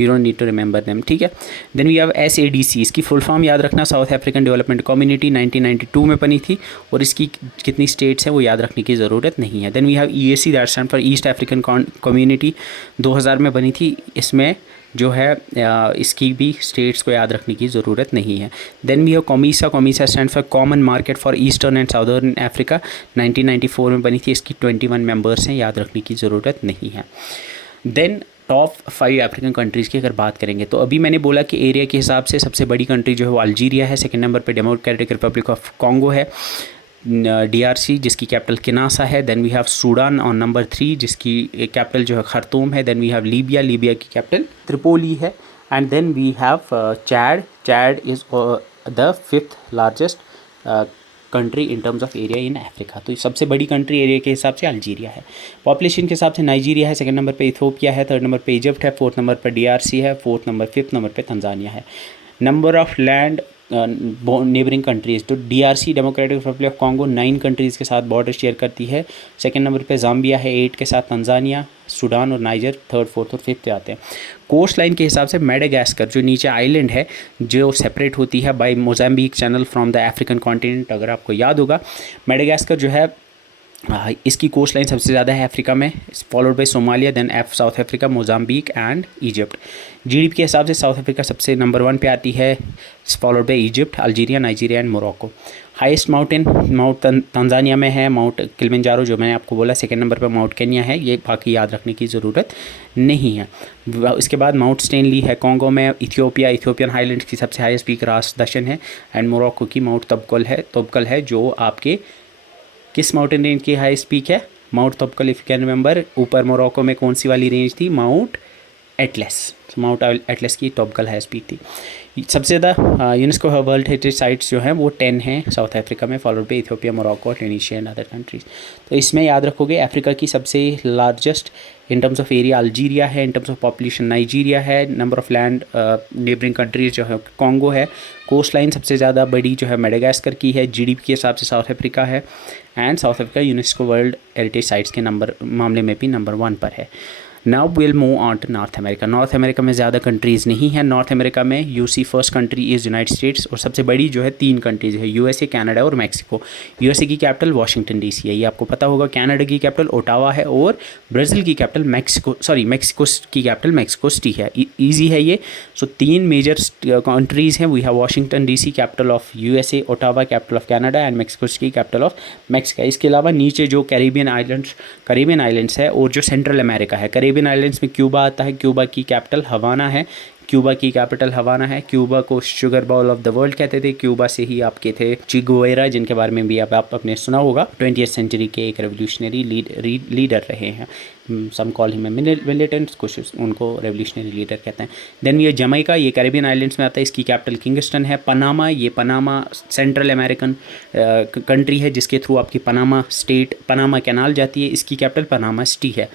you don't need to remember them, ठीक है। देन वी हैव SADC, इसकी फुल फॉर्म याद रखना, साउथ अफ्रीकन डेवलपमेंट कम्युनिटी, 1992 में बनी थी और इसकी कितनी स्टेट्स हैं वो याद रखने की ज़रूरत नहीं है। Then we have EAC, that stand for East African community, 2000 में बनी थी। इसमें जो है इसकी भी स्टेट्स को याद रखने की ज़रूरत नहीं है। Then we have COMESA stand for common market for eastern and southern Africa, 1994 में बनी थी। इसकी 21 मेंबर्स हैं, याद रखने की ज़रूरत नहीं है। देन टॉप 5 अफ्रीकन कंट्रीज़ की अगर बात करेंगे तो अभी मैंने बोला कि एरिया के हिसाब से सबसे बड़ी कंट्री जो है वो अल्जीरिया है। सेकेंड नंबर पे डेमोक्रेटिक रिपब्लिक ऑफ कॉन्गो है, DRC जिसकी कैपिटल किनासा है। Then we have Sudan on number 3 जिसकी कैपिटल जो है खरतूम है। देन वी हैव लीबिया की कैपिटल त्रिपोली है। And then we have Chad is the 5th largest country in terms of area in Africa. तो सबसे बड़ी कंट्री एरिया के हिसाब से अल्जीरिया है। पॉपुलेशन के हिसाब से नाइजीरिया है, सेकंड नंबर पे इथियोपिया है, थर्ड नंबर पे इजिप्ट है, फोर्थ नंबर पर DRC है, फिफ्थ नंबर पे तंजानिया है। Number of land neighbouring countries, तो DRC democratic republic of Congo 9 countries के साथ बॉर्डर शेयर करती है। सेकंड नंबर पे ज़ाम्बिया है 8 के साथ, तंजानिया, सूडान और नाइजर थर्ड, फोर्थ और फिफ्थ आते हैं। कोस्ट लाइन के हिसाब से मेडागास्कर जो नीचे आइलैंड है जो सेपरेट होती है by Mozambique channel from the African continent, अगर आपको याद होगा मेडागास्कर जो है इसकी कोस्ट लाइन सबसे ज़्यादा है अफ्रीका में, followed by Somalia, then South Africa, Mozambique and Egypt. GDP के हिसाब से साउथ अफ्रीका सबसे नंबर 1 पे आती है, followed bye Egypt, Algeria, Nigeria and Morocco. Highest mount Tanzania में है, माउंट किलिमंजारो जो मैंने आपको बोला। सेकंड नंबर पर माउंट केन्या है, ये बाकी याद रखने की ज़रूरत नहीं है। इसके बाद माउंट स्टेनली है कॉन्गो में। इथियोपियन हाईलैंड्स की सबसे हाईएस्ट पीक रास दशन है। एंड मोरक्को की माउंट तोबकल है जो आपके किस माउंटेन रेंज की हाईएस्ट पीक है? Mount Toubkal, if you can remember. ऊपर मोरक्को में कौन सी वाली रेंज थी? माउंट एटलस की तोबकल हाईएस्ट पीक थी। सबसे ज़्यादा यूनेस्को वर्ल्ड हेरिटेज साइट्स जो हैं वो 10 हैं साउथ अफ्रीका में, followed by Ethiopia, Morocco, Tunisia and other countries. तो इसमें याद रखोगे अफ्रीका की सबसे largest in terms of area Algeria है, in terms of population Nigeria है, number of land neighbouring countries जो है कॉन्गो है, कोस्ट लाइन सबसे ज़्यादा बड़ी जो है मेडागास्कर की है, GDP के हिसाब से साउथ अफ्रीका है, and South Africa UNESCO World Heritage sites के मामले में भी नंबर 1 पर है। Now will move on to North America. North America में ज़्यादा कंट्रीज़ नहीं हैं। नॉर्थ अमेरिका में you see first country is United States, और सबसे बड़ी जो है 3 कंट्रीज़ है, USA, कनाडा और मैक्सिको। USA की कैपिटल वाशिंगटन DC है, ये आपको पता होगा। कनाडा की कैपिटल ओटावा है और ब्राज़ील की कैपिटल मैक्सिको की कैपिटल मैक्सिको सिटी है। ईजी है ये। सो 3 मेजर कंट्रीज़ हैं। We have Washington DC capital of USA, Ottawa capital of Canada and Mexico City capital of Mexico. इसके अलावा नीचे जो कैरेबियन आइलैंड्स है और जो सेंट्रल अमेरिका है, कैरेबियन आइलैंड्स में क्यूबा आता है, क्यूबा की कैपिटल हवाना है। क्यूबा को sugar bowl of the world कहते थे। क्यूबा से ही आपके थे चे गुवेरा, जिनके बारे में भी आप अपने सुना होगा। 20th सेंचुरी के एक रेवोल्यूशनरी लीडर रहे हैं। सम कॉल हिम मिलिटेंट, कुछ उनको रेवोल्यूशनरी लीडर कहते हैं। देन ये जमैका, ये कैरेबियन आइलैंड्स में आता है, इसकी कैपिटल किंगस्टन है। पनामा सेंट्रल अमेरिकन कंट्री है, जिसके थ्रू आपकी पनामा कैनाल जाती है, इसकी कैपिटल पनामा सिटी है।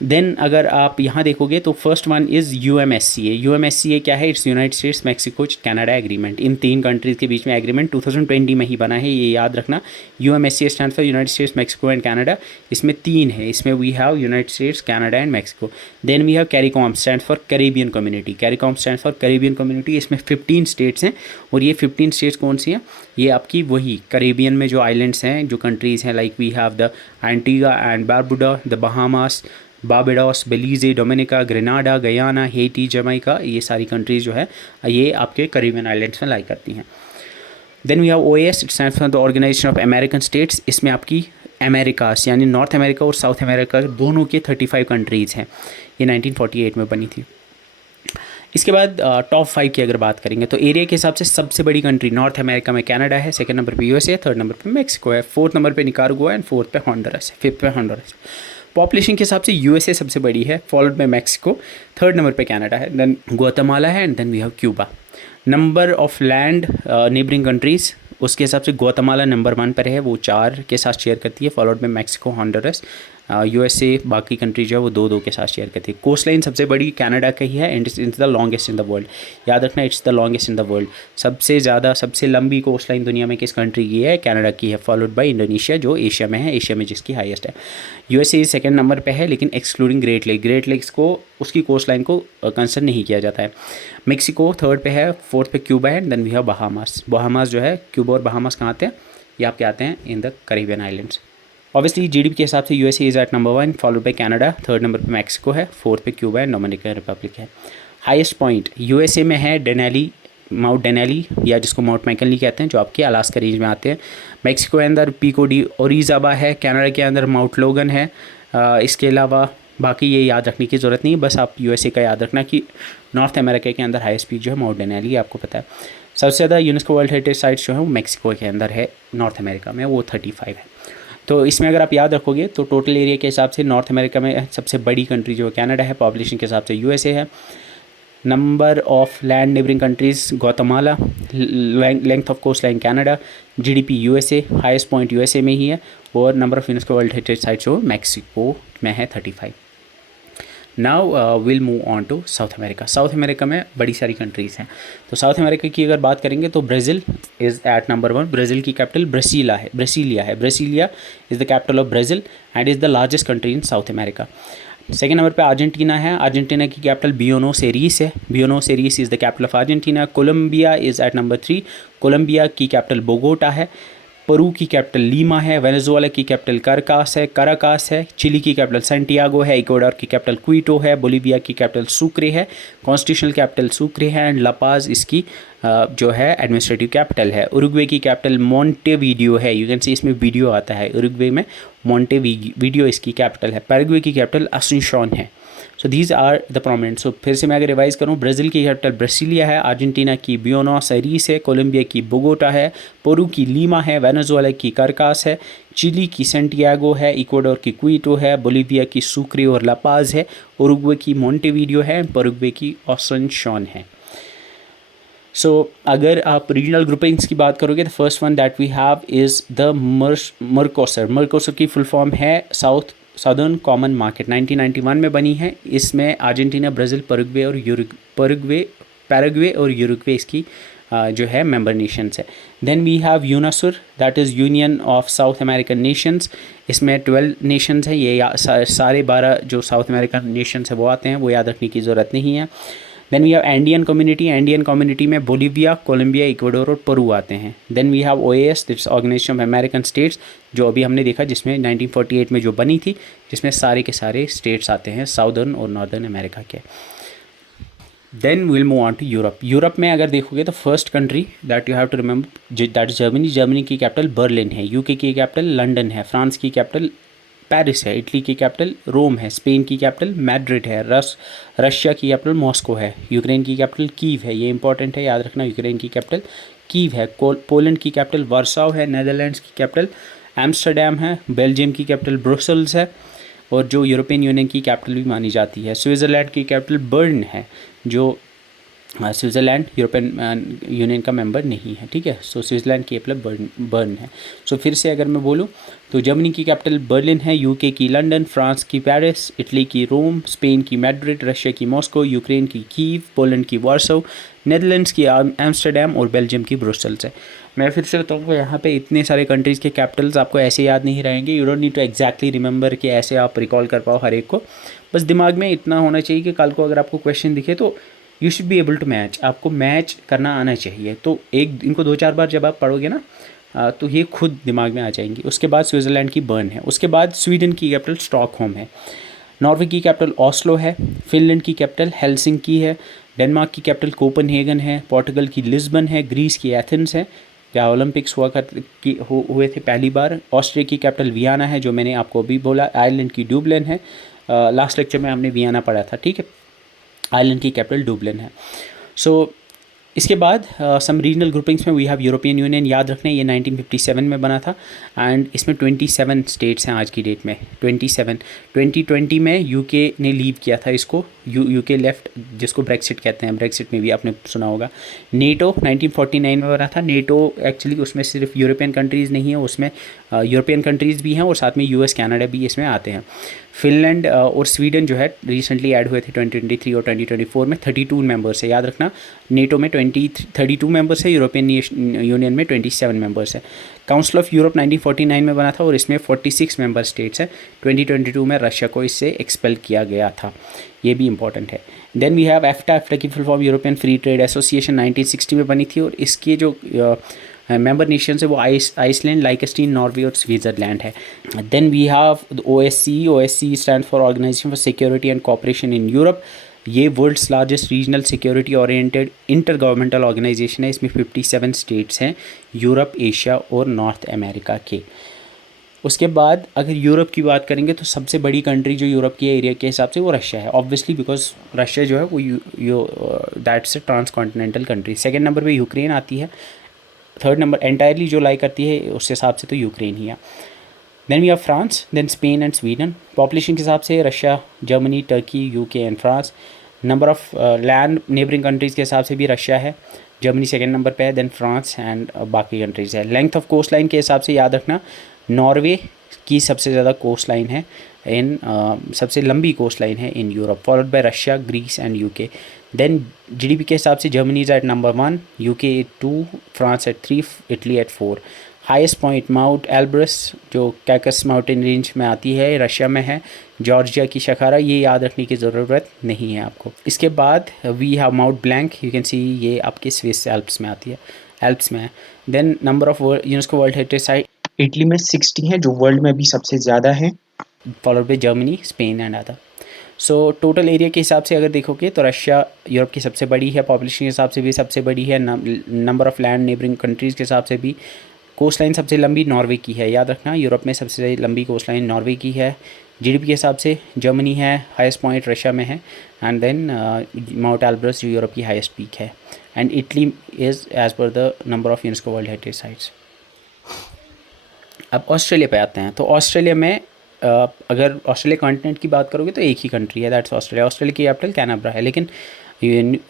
देन अगर आप यहाँ देखोगे तो first one is UMSCA। UMSCA क्या है? It's United States Mexico Canada agreement. इन तीन कंट्रीज़ के बीच में एग्रीमेंट 2020 में ही बना है, ये याद रखना। UMSCA stand for United States Mexico and Canada. इसमें तीन है, इसमें we have United States Canada and Mexico. Then we have CARICOM stand for Caribbean community. CARICOM stand for Caribbean community. इसमें 15 स्टेट्स हैं और ये 15 स्टेट्स कौन सी हैं? ये आपकी वही कैरिबियन में जो आइलैंड्स हैं, जो कंट्रीज़ हैं, like we have the Antigua and Barbuda, the Bahamas, Barbados, Belize, Dominica, Grenada, Guyana, Haiti, Jamaica. ये सारी कंट्रीज़ जो है ये आपके कैरिबियन आइलैंड्स में लाई करती हैं। Then we have OAS, it stands for the Organization of American States. इसमें आपकी अमेरिकास यानी नॉर्थ अमेरिका और साउथ अमेरिका दोनों के 35 कंट्रीज़ हैं। ये 1948 में बनी थी। इसके बाद टॉप 5 की अगर बात करेंगे तो एरिया के हिसाब से सबसे बड़ी कंट्री नॉर्थ अमेरिका में कनाडा है, सेकंड नंबर पे USA है, थर्ड नंबर पे मैक्सिको है, फोर्थ नंबर पे निकारागुआ एंड फोर्थ पे हॉन्डुरास है, फिफ्थ पे हॉन्डुरास। पॉपुलेशन के हिसाब से USA सबसे बड़ी है, followed by Mexico, third number पे कनाडा है, देन ग्वाटेमाला है and then we have Cuba. Number of land neighbouring countries उसके हिसाब से ग्वाटेमाला नंबर 1 पर है, वो 4 के साथ शेयर करती है, फॉलोड में मैक्सिको, हॉन्डुरास, USA, बाकी कंट्री जो है वो 2-2 के साथ शेयर करती है। कोस्ट लाइन सबसे बड़ी कनाडा का ही है and it's the longest in the world. याद रखना, it's the longest in the world. सबसे ज़्यादा सबसे लंबी कोस्ट लाइन दुनिया में किस कंट्री की है? कनाडा की है, फॉलोड बाय इंडोनेशिया जो एशिया में है, एशिया में जिसकी हाईएस्ट है। USA सेकंड नंबर पे है लेकिन excluding Great Lake, Great Lakes को उसकी कोस्ट लाइन को कंसिडर नहीं किया जाता है। मेक्सिको थर्ड पे है, फोर्थ पे क्यूबा है, then we have Bahamas. Bahamas जो है, क्यूबा और बहामास कहाँ आते हैं? ये आपके आते हैं in the Caribbean islands. Obviously GDP के हिसाब से USA is at number 1, followed by Canada, third number पे मैक्सिको है, फोर्थ पे क्यूबा एंड डोमिनिकन रिपब्लिक है। हाईएस्ट पॉइंट USA में है डेनाली, माउंट डेनाली या जिसको माउंट मैकनली कहते हैं, जो आपके अलास्का रेंज में आते हैं। मैक्सिको के अंदर पिको डी ओरिजाबा है, कनाडा के अंदर माउंट लोगन है। इसके अलावा बाकी ये याद रखने की ज़रूरत नहीं है, बस आप USA का याद रखना कि नॉर्थ अमेरिका के अंदर हाईएस्ट पीक जो है माउंट डेनाली, आपको पता है। सबसे ज़्यादा यूनेस्को वर्ल्ड हेरिटेज साइट्स जो है वो मैक्सिको के अंदर है, नॉर्थ अमेरिका में वो 35 है। तो इसमें अगर आप याद रखोगे तो टोटल एरिया के हिसाब से नॉर्थ अमेरिका में सबसे बड़ी कंट्री जो कनाडा है, पॉपुलेशन के हिसाब से USA है। Number of land neighbouring countries Guatemala, length of coast line Canada, GDP USA, highest point USA में ही है, और number of UNESCO World Heritage sites जो मैक्सिको में है 35। Now will move on to South America. South America में बड़ी सारी कंट्रीज़ हैं। तो साउथ अमेरिका की अगर बात करेंगे तो Brazil is at number 1। Brazil की कैपिटल ब्रासिलिया है, Brasilia is the capital of Brazil and is the largest country in South America. Second number पे अर्जेंटीना है, अर्जेंटीना की कैपिटल ब्यूनोस एरीस है, Buenos Aires is the capital of Argentina. Colombia is at number 3, Colombia की capital Bogota है। Peru की capital Lima है, Venezuela की capital Caracas है, चिली की कैपिटल सैंटियागो है, इक्वाडोर की कैपिटल क्विटो है, बोलीविया की कैपिटल सुक्रे है, कॉन्स्टिट्यूशनल कैपिटल सुक्रे है एंड लापाज इसकी जो है एडमिनिस्ट्रेटिव कैपिटल है। उरुग्वे की कैपिटल मोंटेवीडियो है, यू कैन सी इसमें वीडियो आता है, उरुग्वे में मोंटेवीडियो इसकी कैपिटल है। पैराग्वे की कैपिटल असुंशन है। So these are the prominent. सो फिर से मैं अगर रिवाइज करूँ, ब्राज़ील की कैपिटल ब्रासिलिया है, अर्जेंटीना की ब्यूनोस एरीस है, कोलंबिया की बोगोटा है, पेरू की लीमा है, वेनेजुएला की कराकास है, चिली की सैंटियागो है, इक्वाडोर की क्विटो है, बोलीविया की सुक्रे और लापाज है, उरुग्वे की मोंटेवीडियो है, पैराग्वे की असुंशन है। सो अगर आप रीजनल ग्रुपिंग्स की बात करोगे तो first one that we have is the Mercosur की फुल फॉर्म है साउदर्न कॉमन मार्केट, 1991 में बनी है। इसमें अर्जेंटीना, ब्राज़ील, पैराग्वे और यूरुग्वे इसकी जो है मेंबर नेशंस है। Then we have UNASUR that is union of South American nations. इसमें 12 नेशंस हैं, ये सारे 12 जो साउथ अमेरिकन नेशंस है वो आते हैं, वो याद रखने की ज़रूरत नहीं है। Then we have Andean community में बोलीविया, कोलंबिया, इक्वाडोर और पेरू आते हैं। Then we have OAS that's Organization of American States, जो अभी हमने देखा जिसमें 1948 में जो बनी थी, जिसमें सारे के सारे स्टेट्स आते हैं साउदर्न और नॉर्दर्न अमेरिका के। Then will move on to Europe में अगर देखोगे तो first country that you have to remember that is Germany की कैपिटल बर्लिन है, UK की कैपिटल लंदन है, फ्रांस की कैपिटल पेरिस है, इटली की कैपिटल रोम है, स्पेन की कैपिटल मैड्रिड है, रशिया की कैपिटल मॉस्को है, यूक्रेन की कैपिटल कीव है, ये इंपॉर्टेंट है याद रखना, यूक्रेन की कैपिटल कीव है, पोलैंड की कैपिटल वार्साव है, नेदरलैंड्स की कैपिटल एम्स्टरडैम है, बेल्जियम की कैपिटल ब्रुसेल्स है और जो यूरोपियन यूनियन की कैपिटल भी मानी जाती है। स्विट्ज़रलैंड की कैपिटल बर्न है, जो स्विट्ज़रलैंड यूरोपियन यूनियन का मेंबर नहीं है, ठीक है। सो स्विट्ज़रलैंड की कैपिटल बर्न है। सो फिर से अगर मैं बोलूँ तो जर्मनी की कैपिटल बर्लिन है, यूके की लंदन, फ्रांस की पेरिस, इटली की रोम, स्पेन की मैड्रिड, रशिया की मॉस्को, यूक्रेन की कीव, पोलैंड की वार्सो, नेदरलैंड्स की एम्स्टर्डम और बेल्जियम की ब्रुसेल्स है। मैं फिर से बताऊँगा, यहाँ पे इतने सारे कंट्रीज़ के कैपिटल्स आपको ऐसे याद नहीं रहेंगे। You don't need to exactly remember कि ऐसे आप रिकॉल कर पाओ हर एक को। बस दिमाग में इतना होना चाहिए कि कल को अगर आपको क्वेश्चन दिखे तो you should be able to match, आपको मैच करना आना चाहिए। तो एक इनको 2-4 बार जब आप पढ़ोगे ना तो ये खुद दिमाग में आ जाएंगी। उसके बाद स्विट्ज़रलैंड की बर्न है। उसके बाद स्वीडन की कैपिटल स्टॉकहोम है। नॉर्वे की कैपिटल ऑस्लो है। फिनलैंड की कैपिटल हेलसिंकी है। डेनमार्क की कैपिटल कोपनहेगन है। पोर्टुगल की लिस्बन है। ग्रीस की एथेंस है, क्या ओलंपिक्स हुए थे पहली बार। ऑस्ट्रिया की कैपिटल वियना है, जो मैंने आपको अभी बोला। आयरलैंड की डुबलिन है, लास्ट लेक्चर में हमने वियना पढ़ा था, ठीक है। आयरलैंड की कैपिटल डुबलिन है। सो इसके बाद सम रीजनल ग्रुपिंग्स में वी हैव यूरोपियन यूनियन। याद रखना ये 1957 में बना था एंड इसमें 27 स्टेट्स हैं आज की डेट में। 27 2020 में यूके ने लीव किया था इसको, यूके लेफ्ट, जिसको ब्रेक्सिट कहते हैं। ब्रेक्सिट में भी आपने सुना होगा। नेटो 1949 में बना था। नेटो एक्चुअली उसमें सिर्फ यूरोपियन कंट्रीज़ नहीं है, उसमें यूरोपियन कंट्रीज़ भी हैं और साथ में यूएस कनाडा भी इसमें आते हैं। फिनलैंड और स्वीडन जो है रिसेंटली ऐड हुए थे 2023 और 2024 में। 32 मेंबर्स है, याद रखना। नेटो में 32 मेंबर्स है, यूरोपियन यूनियन में 27 मेंबर्स है। काउंसिल ऑफ यूरोप 1949 में बना था और इसमें 46 मेंबर स्टेट्स हैं। 2022 में रशिया को इससे एक्सपेल किया गया था, ये भी इंपॉर्टेंट है। देन वी हैव एफ्टा की full form European free trade association 1960 में बनी थी और इसके जो मेंबर नेशंस है वो आइसलैंड, लाइकस्टीन, नॉर्वे और स्विट्ज़रलैंड है। Then we have OSCE stand for organisation for security and cooperation in Europe. ये world's largest regional security oriented inter governmental organisation है। इसमें 57 स्टेट्स हैं, यूरोप, एशिया और नॉर्थ अमेरिका के। उसके बाद अगर यूरोप की बात करेंगे तो सबसे बड़ी कंट्री जो यूरोप के एरिया के हिसाब से वो रशिया है, ऑब्वियसली, बिकॉज रशिया जो है वो that's a transcontinental country. Second number पे यूक्रेन आती है। थर्ड नंबर एंटायरली जो लाई करती है उस हिसाब से तो यूक्रेन ही है। Then we have France, then Spain and Sweden. Population के हिसाब से Russia, Germany, Turkey, UK and France. Number of land neighbouring countries के हिसाब से भी रशिया है, जर्मनी सेकेंड नंबर पे है, देन फ्रांस एंड बाकी कंट्रीज़ है। लेंथ ऑफ कोस्ट लाइन के हिसाब से याद रखना, नॉर्वे की सबसे ज़्यादा कोस्ट लाइन है इन सबसे लंबी कोस्ट लाइन है in Europe, followed by Russia, Greece and UK. Then GDP के हिसाब से Germany is at number 1, UK at 2, France at 3, Italy at 4। Highest point Mount Elbrus जो कैकस माउंटेन रेंज में आती है, रशिया में है। जॉर्जिया की शखारा, ये याद रखने की ज़रूरत नहीं है आपको। इसके बाद we have Mont Blanc, you can see, ये आपके स्विस एल्प्स में आती है, एल्प्स में है। Then number of UNESCO World Heritage site, Italy में 60 है, जो वर्ल्ड में भी सबसे ज़्यादा है। Followed by Germany, Spain and other. So total area के हिसाब से अगर देखोगे तो रशिया यूरोप की सबसे बड़ी है, पॉपुलेशन के हिसाब से भी सबसे बड़ी है, number of land neighbouring countries के हिसाब से भी। कोस्ट लाइन सबसे लंबी नॉर्वे की है, याद रखना, यूरोप में सबसे लंबी कोस्ट लाइन नॉर्वे की है। जीडीपी के हिसाब से जर्मनी है, हाईएस्ट पॉइंट रशिया में है, एंड देन माउंट एल्ब्रस जो यूरोप की हाईएस्ट पीक है, and Italy is as per the number of UNESCO World Heritage sites. अब ऑस्ट्रेलिया पे आते हैं। तो ऑस्ट्रेलिया में अगर ऑस्ट्रेलिया कॉन्टिनेंट की बात करोगे तो एक ही कंट्री है, दैट्स ऑस्ट्रेलिया। ऑस्ट्रेलिया की कैपिटल कैनबरा है, लेकिन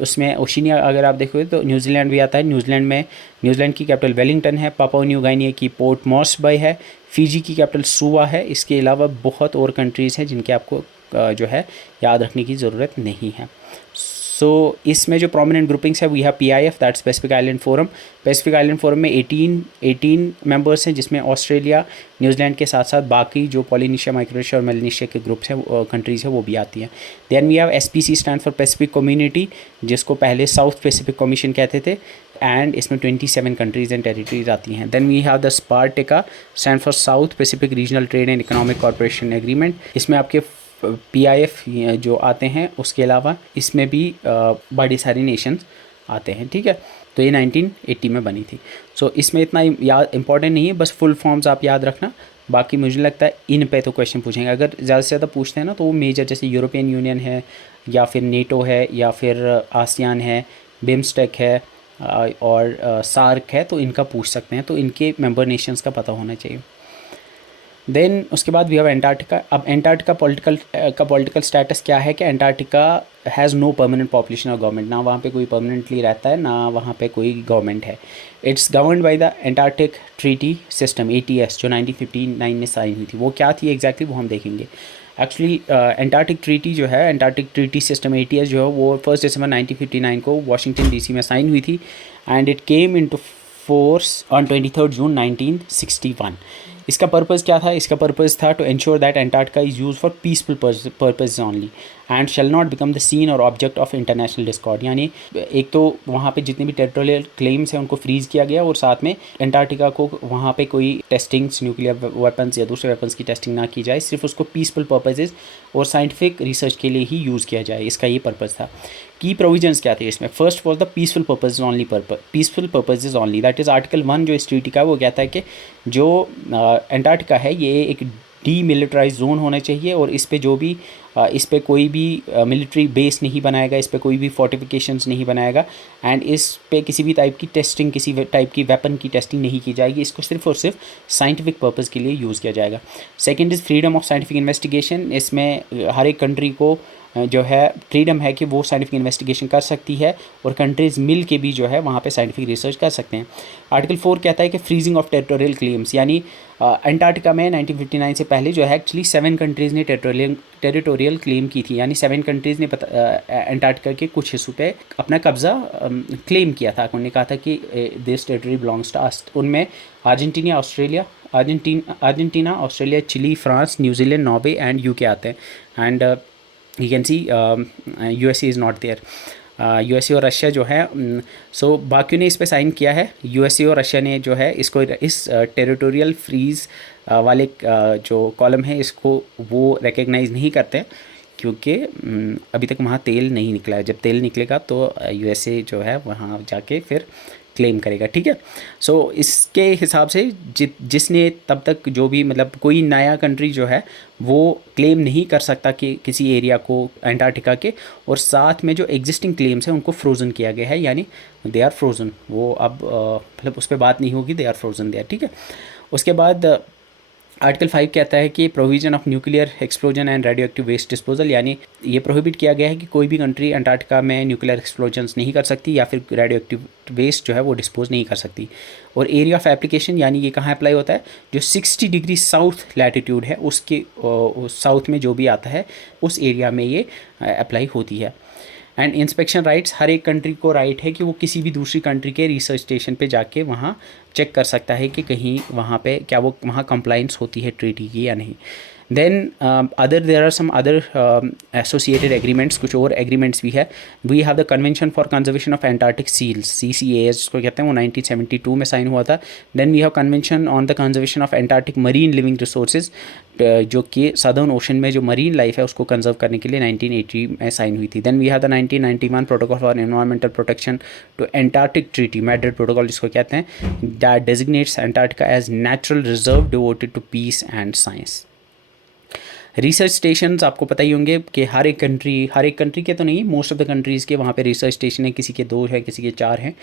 उसमें ओशिनिया अगर आप देखोगे तो न्यूजीलैंड भी आता है। न्यूजीलैंड की कैपिटल वेलिंगटन है। पापुआ न्यू गिनी की पोर्ट मॉर्सबी है। फिजी की कैपिटल सुवा है। इसके अलावा बहुत और कंट्रीज़ हैं जिनके आपको जो है याद रखने की ज़रूरत नहीं है। सो इसमें जो प्रोमिनेंट ग्रुपिंग्स है we have PIF, that's Pacific Island Forum. Pacific Island Forum में 18 मेंबर्स हैं, जिसमें ऑस्ट्रेलिया, न्यूजीलैंड के साथ साथ बाकी जो पॉलिनेशिया, माइक्रोनेशिया और मेलानेशिया के ग्रुप्स हैं, कंट्रीज़ हैं, वो भी आती हैं। Then we have SPC stand for Pacific community, जिसको पहले साउथ पैसिफिक कमीशन कहते थे, एंड इसमें 27 कंट्रीज़ एंड टेरिटरीज आती हैं। Then we have the SPARTECA stand for south pacific regional trade and economic corporation agreement. इसमें आपके PIF जो आते हैं, उसके अलावा इसमें भी बड़ी सारी नेशंस आते हैं, ठीक है। तो ये 1980 में बनी थी। सो इसमें इतना याद इंपॉर्टेंट नहीं है, बस फुल फॉर्म्स आप याद रखना। बाकी मुझे लगता है इन पे तो क्वेश्चन पूछेंगे, अगर ज़्यादा से ज़्यादा पूछते हैं ना तो वो मेजर, जैसे यूरोपियन यूनियन है, या फिर नेटो है, या फिर आसियान है, बिम्स्टेक है, और सार्क है, तो इनका पूछ सकते हैं। तो इनके मेंबर नेशंस का पता होना चाहिए। देन उसके बाद वी हैव एंटार्क्टिका। अब एंटार्क्टिका पॉलिटिकल स्टेटस क्या है कि Antarctica has no permanent population और गवर्नमेंट, ना वहाँ पे कोई परमानेंटली रहता है ना वहाँ पे कोई गवर्नमेंट है। It's governed by the Antarctic treaty system ATS जो 1959 में साइन हुई थी। वो क्या थी एग्जैक्टली वो हम देखेंगे। एक्चुअली एंटार्क्टिक ट्रीटी जो है, एंटार्क्टिक ट्रीटी सिस्टम ATS जो है वो 1 दिसंबर 1959 को वाशिंगटन DC में साइन हुई थी and it came into force on 23 June 1961। इसका पर्पज़ क्या था? इसका पर्पज़ था to ensure that Antarctica is use for peaceful purpose only and shall not become the scene or object of international discord. यानी एक तो वहाँ पे जितने भी टेरिटोरियल क्लेम्स हैं उनको फ्रीज़ किया गया और साथ में एंटार्क्टिका को वहाँ पे कोई टेस्टिंग्स, न्यूक्लियर वेपन्स या दूसरे वेपन्स की टेस्टिंग ना की जाए, सिर्फ उसको पीसफुल पर्पजेज़ और साइंटिफिक रिसर्च के लिए ही यूज़ किया जाए, इसका ये पर्पज़ था। की प्रोविजंस क्या थे इसमें? First was the peaceful purposes only, that is article 1 जो इस ट्रीटी का वो कहता है कि जो एंटार्क्टिका है ये एक डीमिलिटराइज जोन होना चाहिए और इस पे जो भी इस पे कोई भी मिलिट्री बेस नहीं बनाएगा, इस पे कोई भी फोर्टिफिकेशंस नहीं बनाएगा एंड इस पे किसी भी टाइप की टेस्टिंग, किसी टाइप की वेपन की टेस्टिंग नहीं की जाएगी। इसको सिर्फ और सिर्फ साइंटिफिक पर्पज़ के लिए यूज़ किया जाएगा। Second is freedom of scientific investigation. इसमें हर एक कंट्री को जो है फ्रीडम है कि वो साइंटिफिक इन्वेस्टिगेशन कर सकती है और कंट्रीज़ मिल के भी जो है वहाँ पे साइंटिफिक रिसर्च कर सकते हैं। आर्टिकल 4 कहता है कि फ्रीजिंग ऑफ टेरिटोरियल क्लेम्स, यानी अंटार्कटिका में 1959 से पहले जो है एक्चुअली 7 कंट्रीज़ ने टेरिटोरियल क्लेम की थी, यानी 7 कंट्रीज़ ने अंटार्कटिका के कुछ हिस्सों पे अपना कब्ज़ा क्लेम किया था। उन्होंने कहा था कि this territory belongs to us. उनमें Argentina, Australia, Chile, France, New Zealand, Norway and UK आते हैं and you can see USA is not there। USA और रशिया जो है सो बाकियों ने इस पे साइन किया है। USA और रशिया ने जो है इसको इस टेरिटोरियल फ्रीज वाले जो कॉलम है इसको वो रिकग्नाइज़ नहीं करते क्योंकि अभी तक वहाँ तेल नहीं निकला है। जब तेल निकलेगा तो USA जो है वहाँ जाके फिर क्लेम करेगा, ठीक है। सो इसके हिसाब से जिसने तब तक जो भी मतलब कोई नया कंट्री जो है वो क्लेम नहीं कर सकता कि किसी एरिया को अंटार्कटिका के, और साथ में जो एग्जिस्टिंग क्लेम्स हैं उनको फ्रोज़न किया गया है, यानी दे आर फ्रोज़न। वो अब मतलब उस पर बात नहीं होगी, they are frozen they are, ठीक है। उसके बाद आर्टिकल 5 कहता है कि provision of nuclear explosion and radioactive waste disposal, यानी ये प्रोहिबिट किया गया है कि कोई भी कंट्री अंटार्कटिका में न्यूक्लियर एक्सप्लोजन्स नहीं कर सकती या फिर रेडियो एक्टिव वेस्ट जो है वो डिस्पोज नहीं कर सकती। और एरिया ऑफ एप्लीकेशन, यानी ये कहाँ अप्लाई होता है? जो 60 डिग्री साउथ लैटिट्यूड है उसके साउथ में जो भी आता है उस एरिया में ये अप्लाई होती है। एंड इंस्पेक्शन राइट्स, हर एक कंट्री को राइट है कि वो किसी भी दूसरी कंट्री के रिसर्च स्टेशन पे जाके वहाँ चेक कर सकता है कि कहीं वहाँ पे क्या वो वहाँ कंप्लाइंस होती है ट्रीटी की या नहीं। Then there are some other associated agreements, कुछ और एग्रीमेंट्स भी है। We have the convention for conservation of Antarctic seals, CCAS जिसको कहते हैं, वो 1972 में साइन हुआ था। Then we have convention on the conservation of Antarctic marine living resources, जो कि सदर्न ओशन में जो मरीन लाइफ है उसको कंजर्व करने के लिए 1980 में साइन हुई थी। Then we have the 1991 protocol for environmental protection to Antarctic treaty, Madrid protocol जिसको कहते हैं, that designates Antarctica as natural reserve devoted to peace and science. Research stations आपको पता ही होंगे कि हर एक कंट्री के तो नहीं, मोस्ट ऑफ द कंट्रीज़ के वहाँ पे रिसर्च स्टेशन है, किसी के 2 है, किसी के 4 हैं।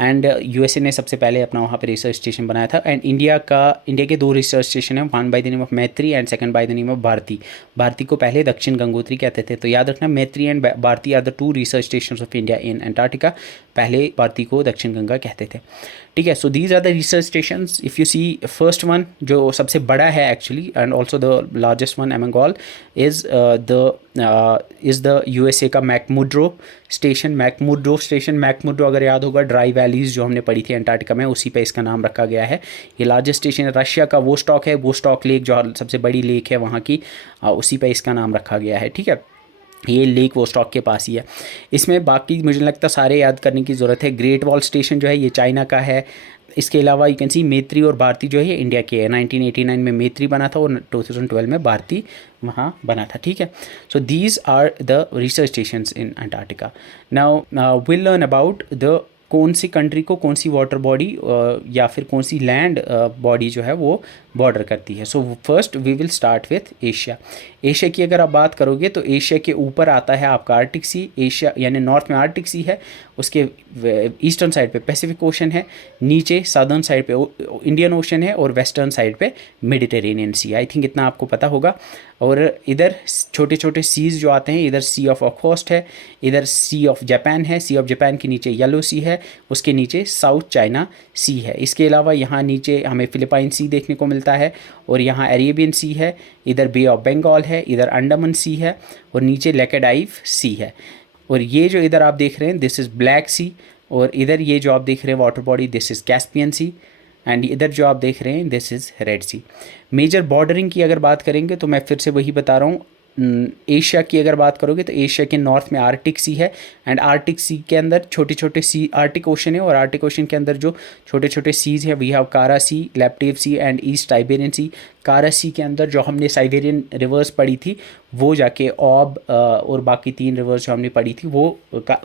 एंड USA ने सबसे पहले अपना वहाँ पे रिसर्च स्टेशन बनाया था। एंड इंडिया के 2 रिसर्च स्टेशन हैं, 1 by the name of Maitri and 2 by the name of Bharati. Bharati को पहले दक्षिण गंगोत्री कहते थे, तो याद रखना Maitri and Bharati are the 2 research station of India in Antarctica. पहले भारती को दक्षिण गंगा कहते थे, ठीक है। So these are the research stations. If you see first one जो सबसे बड़ा है actually and also the largest one among all is the USA का मैकमुर्डो स्टेशन। मैकमुर्डो अगर याद होगा ड्राई वैलीज़ जो हमने पढ़ी थी अंटार्कटिका में, उसी पे इसका नाम रखा गया है। ये लार्जेस्ट स्टेशन है। रशिया का वोस्टॉक है, वोस्टॉक लेक जो सबसे बड़ी लेक है वहाँ की, उसी पे इसका नाम रखा गया है, ठीक है। ये लेक वोस्टॉक के पास ही है। इसमें बाकी मुझे लगता सारे याद करने की ज़रूरत है। ग्रेट वॉल स्टेशन जो है ये चाइना का है। इसके अलावा यू कैन सी मैत्री और भारती जो है ये इंडिया के है। 1989 में मैत्री बना था और 2012 में भारती वहाँ बना था, ठीक है। So these are the research stations in Antarctica. Now will learn about the कौन सी कंट्री को कौन सी वाटर बॉडी या फिर कौन सी लैंड बॉडी जो है वो बॉर्डर करती है। So first we will start with Asia. Asia की अगर आप बात करोगे तो एशिया के ऊपर आता है आपका आर्टिक सी, एशिया यानी नॉर्थ में आर्टिक सी है, उसके ईस्टर्न साइड पे पैसिफिक ओशन है, नीचे साउदर्न साइड पे इंडियन ओशन है और वेस्टर्न साइड पे मेडिटेरेनियन सी। आई थिंक इतना आपको पता होगा। और इधर छोटे छोटे सीज जो आते हैं, इधर सी ऑफ ऑखोस्ट है, इधर सी ऑफ जापान है, सी ऑफ जापान के नीचे येलो सी है, उसके नीचे साउथ चाइना सी है। इसके अलावा यहाँ नीचे हमें फिलिपाइन सी देखने को मिलता है और यहाँ अरेबियन सी है, इधर बे ऑफ बंगाल है, इधर अंडमान सी है और नीचे लेकेडाइव सी है। और ये जो इधर आप देख रहे हैं दिस इज़ ब्लैक सी, और इधर ये जो आप देख रहे हैं water body this is Caspian Sea, and इधर जो आप देख रहे हैं this is Red Sea. Major bordering की अगर बात करेंगे तो मैं फिर से वही बता रहा हूँ, एशिया की अगर बात करोगे तो एशिया के नॉर्थ में आर्टिक सी है, एंड आर्टिक सी के अंदर छोटे छोटे सी, आर्टिक ओशन है और आर्टिक ओशन के अंदर जो छोटे छोटे सीज है वी हैव कारा सी, लैप्टिव सी एंड ईस्ट साइबेरियन सी। कारा सी के अंदर जो हमने साइबेरियन रिवर्स पढ़ी थी वो जाके ऑब और बाकी 3 रिवर्स जो हमने पढ़ी थी वो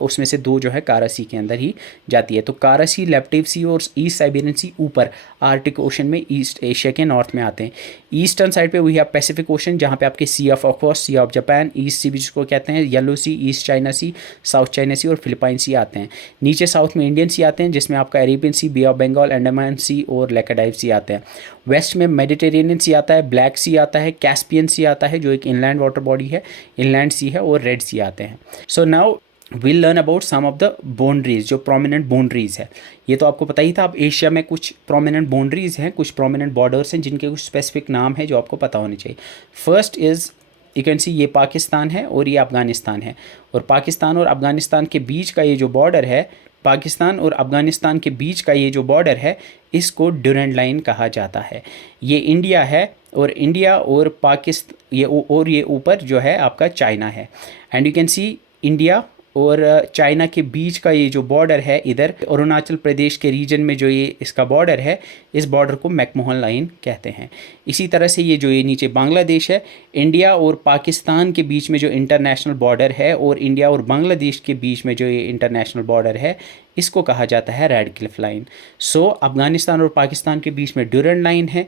उसमें से 2 जो है कारा सी के अंदर ही जाती है। तो कारा सी, लैप्टिव सी और ईस्ट साइबेरियन सी ऊपर आर्टिक ओशन में ईस्ट एशिया के नॉर्थ में आते हैं। ईस्टर्न साइड पे वही आप पैसिफिक ओशन जहाँ पे आपके sea of of course, Sea of Japan, East Sea जिसको कहते हैं, Yellow Sea, East China Sea, South China Sea और फिलिपाइन सी आते हैं। नीचे साउथ में इंडियन सी आते हैं जिसमें आपका Arabian Sea, Bay of Bengal, Andaman Sea और लेकेडाइव सी आते हैं। वेस्ट में मेडिटेरेनियन सी आता है, ब्लैक सी आता है, कैस्पियन सी आता है जो एक इनलैंड वाटर बॉडी है, इनलैंड सी है, और रेड सी आते हैं। So now will learn about some of the boundaries, जो प्रोमिनेंट बाउंड्रीज है। ये तो आपको पता ही था। अब एशिया में कुछ प्रोमिनेंट बाउंड्रीज हैं, कुछ प्रोमिनेंट बॉर्डर्स हैं जिनके कुछ स्पेसिफिक नाम है जो आपको पता होने चाहिए। First is you can see, ये पाकिस्तान है और ये अफ़गानिस्तान है, और पाकिस्तान और अफ़गानिस्तान के बीच का ये जो बॉर्डर है, पाकिस्तान और अफ़गानिस्तान के बीच का ये जो बॉर्डर है इसको ड्यूरेंट लाइन कहा जाता है। ये इंडिया है और इंडिया और पाकिस्तान ये ऊपर जो है आपका चाइना है, and you can C India और चाइना के बीच का ये जो बॉर्डर है इधर अरुणाचल प्रदेश के रीजन में जो ये इसका बॉर्डर है, इस बॉर्डर को मैकमोहन लाइन कहते हैं। इसी तरह से ये जो ये नीचे बांग्लादेश है, इंडिया और पाकिस्तान के बीच में जो इंटरनेशनल बॉर्डर है और इंडिया और बांग्लादेश के बीच में जो ये इंटरनेशनल बॉर्डर है इसको कहा जाता है रेड क्लिफ लाइन। सो अफगानिस्तान और पाकिस्तान के बीच में ड्यूरेंट लाइन है।